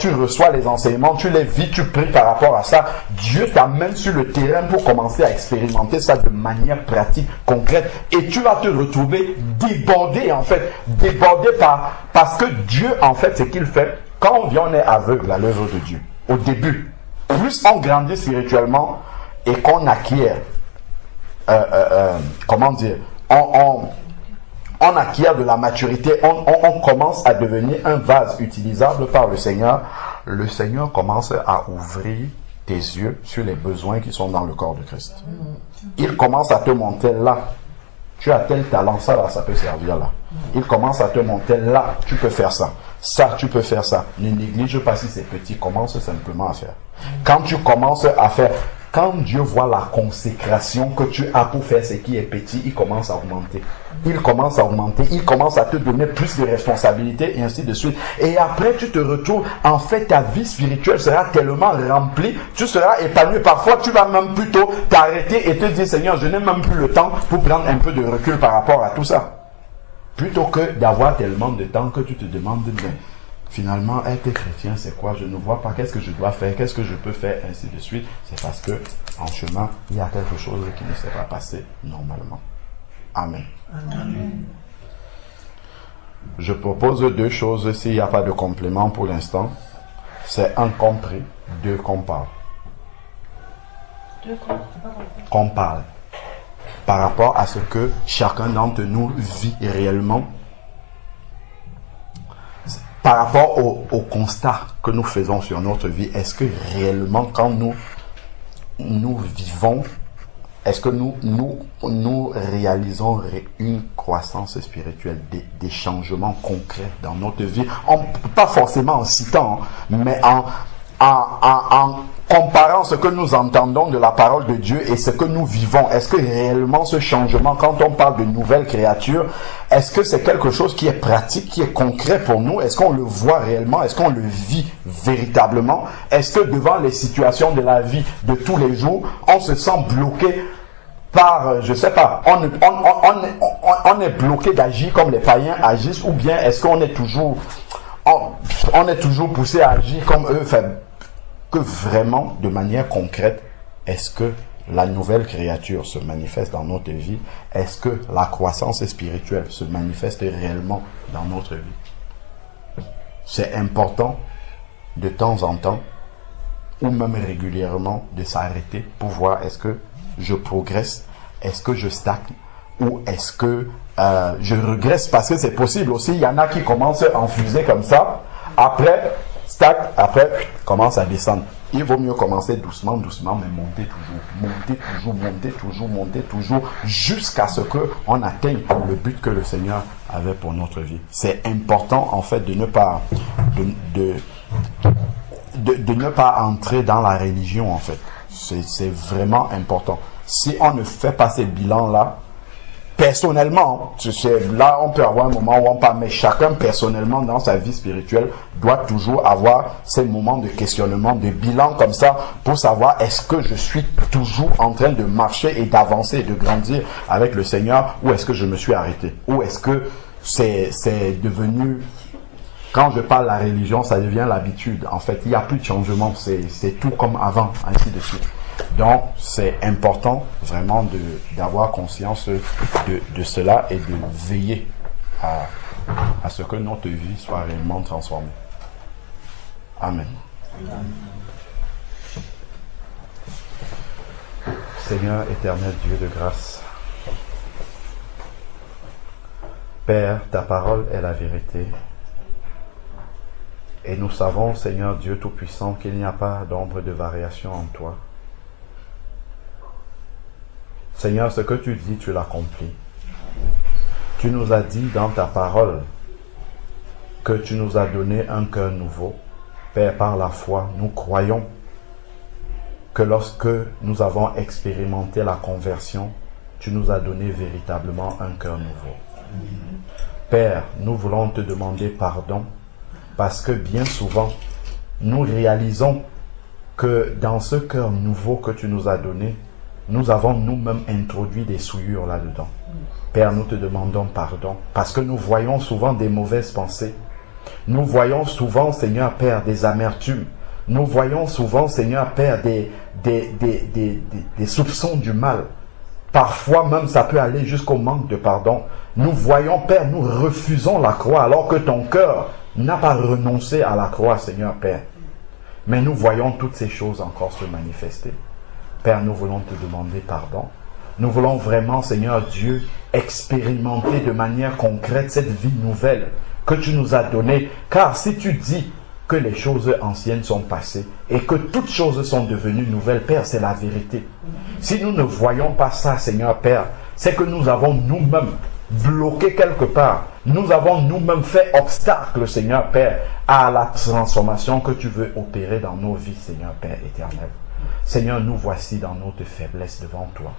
tu reçois les enseignements, tu les vis, tu pries par rapport à ça, Dieu t'amène sur le terrain pour commencer à expérimenter ça de manière pratique, concrète. Et tu vas te retrouver débordé en fait. Débordé parce que Dieu en fait, ce qu'il fait, quand on vient, on est aveugle à l'œuvre de Dieu. Au début, plus on grandit spirituellement et qu'on acquiert, comment dire, on acquiert de la maturité, on commence à devenir un vase utilisable par le Seigneur. Le Seigneur commence à ouvrir tes yeux sur les besoins qui sont dans le corps de Christ. Il commence à te montrer là, tu as tel talent, ça là, ça peut servir là. Il commence à te montrer là, tu peux faire ça. Ça, tu peux faire ça. Ne néglige pas si c'est petit, commence simplement à faire. Quand tu commences à faire, quand Dieu voit la consécration que tu as pour faire ce qui est petit, il commence à augmenter. Il commence à augmenter, il commence à te donner plus de responsabilités et ainsi de suite. Et après, tu te retrouves, en fait, ta vie spirituelle sera tellement remplie, tu seras épanoui. Parfois, tu vas même plutôt t'arrêter et te dire, Seigneur, je n'ai même plus le temps pour prendre un peu de recul par rapport à tout ça. Plutôt que d'avoir tellement de temps que tu te demandes, mais finalement, être chrétien, c'est quoi? Je ne vois pas qu'est-ce que je dois faire, qu'est-ce que je peux faire, ainsi de suite. C'est parce que, en chemin, il y a quelque chose qui ne s'est pas passé normalement. Amen. Amen. Je propose deux choses s'il n'y a pas de complément pour l'instant. C'est un compris, deux qu'on parle. Qu'on parle. Par rapport à ce que chacun d'entre nous vit réellement par rapport au constat que nous faisons sur notre vie, est-ce que réellement quand nous vivons, est-ce que nous réalisons une croissance spirituelle, des changements concrets dans notre vie, pas forcément en citant, mais en comparant ce que nous entendons de la parole de Dieu et ce que nous vivons? Est-ce que réellement ce changement, quand on parle de nouvelles créatures, est-ce que c'est quelque chose qui est pratique, qui est concret pour nous? Est-ce qu'on le voit réellement? Est-ce qu'on le vit véritablement? Est-ce que devant les situations de la vie de tous les jours, on se sent bloqué par, je sais pas, on est bloqué d'agir comme les païens agissent, ou bien est-ce qu'on est toujours, on est toujours poussé à agir comme eux? Que vraiment, de manière concrète, est-ce que la nouvelle créature se manifeste dans notre vie? Est-ce que la croissance spirituelle se manifeste réellement dans notre vie? C'est important de temps en temps, ou même régulièrement, de s'arrêter pour voir est-ce que je progresse, est-ce que je stagne, ou est-ce que je regresse, parce que c'est possible aussi. Il y en a qui commencent à infuser comme ça, après stagne, après commence à descendre. Il vaut mieux commencer doucement, mais monter toujours, jusqu'à ce qu'on atteigne le but que le Seigneur avait pour notre vie. C'est important en fait de ne pas ne pas entrer dans la religion en fait. C'est vraiment important. Si on ne fait pas ces bilans-là, personnellement, là on peut avoir un moment où on parle, mais chacun personnellement dans sa vie spirituelle doit toujours avoir ces moments de questionnement, de bilan comme ça, pour savoir est-ce que je suis toujours en train de marcher et d'avancer et de grandir avec le Seigneur, ou est-ce que je me suis arrêté, ou est-ce que c'est devenu, quand je parle de la religion, ça devient l'habitude. En fait, il n'y a plus de changement, c'est tout comme avant, ainsi de suite. Donc, c'est important vraiment d'avoir conscience de cela et de veiller à ce que notre vie soit réellement transformée. Amen. Seigneur éternel Dieu de grâce, Père, ta parole est la vérité. Et nous savons, Seigneur Dieu Tout-Puissant, qu'il n'y a pas d'ombre de variation en toi. Seigneur, ce que tu dis, tu l'accomplis. Tu nous as dit dans ta parole que tu nous as donné un cœur nouveau. Père, par la foi, nous croyons que lorsque nous avons expérimenté la conversion, tu nous as donné véritablement un cœur nouveau. Père, nous voulons te demander pardon parce que bien souvent, nous réalisons que dans ce cœur nouveau que tu nous as donné, nous avons nous-mêmes introduit des souillures là-dedans. Père, nous te demandons pardon parce que nous voyons souvent des mauvaises pensées. Nous voyons souvent, Seigneur Père, des amertumes. Nous voyons souvent, Seigneur Père, des soupçons du mal. Parfois même, ça peut aller jusqu'au manque de pardon. Nous voyons, Père, nous refusons la croix alors que ton cœur n'a pas renoncé à la croix, Seigneur Père. Mais nous voyons toutes ces choses encore se manifester. Père, nous voulons te demander pardon. Nous voulons vraiment, Seigneur Dieu, expérimenter de manière concrète cette vie nouvelle que tu nous as donnée. Car si tu dis que les choses anciennes sont passées et que toutes choses sont devenues nouvelles, Père, c'est la vérité. Si nous ne voyons pas ça, Seigneur Père, c'est que nous avons nous-mêmes bloqué quelque part. Nous avons nous-mêmes fait obstacle, Seigneur Père, à la transformation que tu veux opérer dans nos vies, Seigneur Père éternel. Seigneur, nous voici dans notre faiblesse devant toi.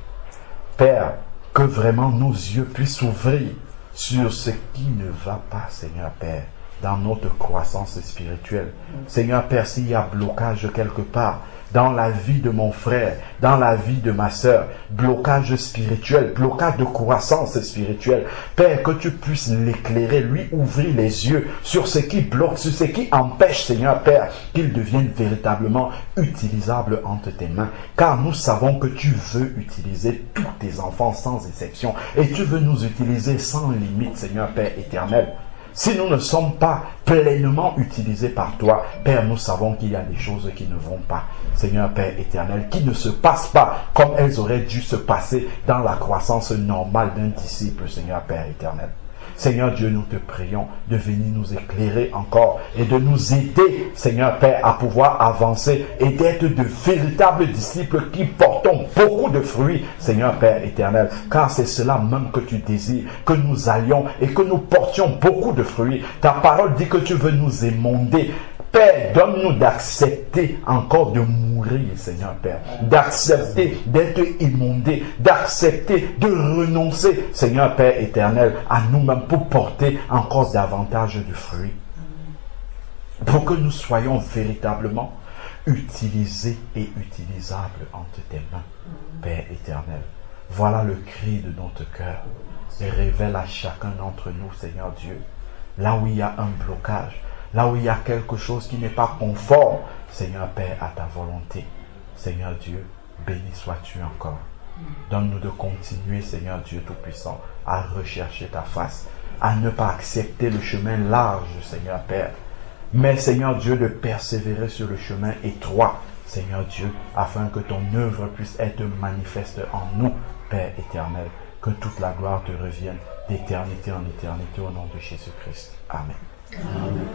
Père, que vraiment nos yeux puissent s'ouvrir sur ce qui ne va pas, Seigneur Père, dans notre croissance spirituelle. Seigneur Père, s'il y a blocage quelque part, dans la vie de mon frère, dans la vie de ma sœur, blocage spirituel, blocage de croissance spirituelle. Père, que tu puisses l'éclairer, lui ouvrir les yeux sur ce qui bloque, sur ce qui empêche, Seigneur Père, qu'il devienne véritablement utilisable entre tes mains. Car nous savons que tu veux utiliser tous tes enfants sans exception et tu veux nous utiliser sans limite, Seigneur Père éternel. Si nous ne sommes pas pleinement utilisés par toi, Père, nous savons qu'il y a des choses qui ne vont pas. Seigneur Père éternel, qui ne se passent pas comme elles auraient dû se passer dans la croissance normale d'un disciple, Seigneur Père éternel. Seigneur Dieu, nous te prions de venir nous éclairer encore et de nous aider, Seigneur Père, à pouvoir avancer et d'être de véritables disciples qui portons beaucoup de fruits, Seigneur Père éternel, car c'est cela même que tu désires, que nous allions et que nous portions beaucoup de fruits. Ta parole dit que tu veux nous émonder. Père, donne-nous d'accepter encore de mourir, Seigneur Père, d'accepter d'être immondé, d'accepter de renoncer, Seigneur Père éternel, à nous-mêmes pour porter encore davantage de fruits. Pour que nous soyons véritablement utilisés et utilisables entre tes mains, Père éternel. Voilà le cri de notre cœur. Et révèle à chacun d'entre nous, Seigneur Dieu, là où il y a un blocage, là où il y a quelque chose qui n'est pas conforme, Seigneur Père, à ta volonté. Seigneur Dieu, béni sois-tu encore. Donne-nous de continuer, Seigneur Dieu Tout-Puissant, à rechercher ta face, à ne pas accepter le chemin large, Seigneur Père, mais, Seigneur Dieu, de persévérer sur le chemin étroit, Seigneur Dieu, afin que ton œuvre puisse être manifeste en nous, Père éternel. Que toute la gloire te revienne d'éternité en éternité au nom de Jésus-Christ. Amen. Amen.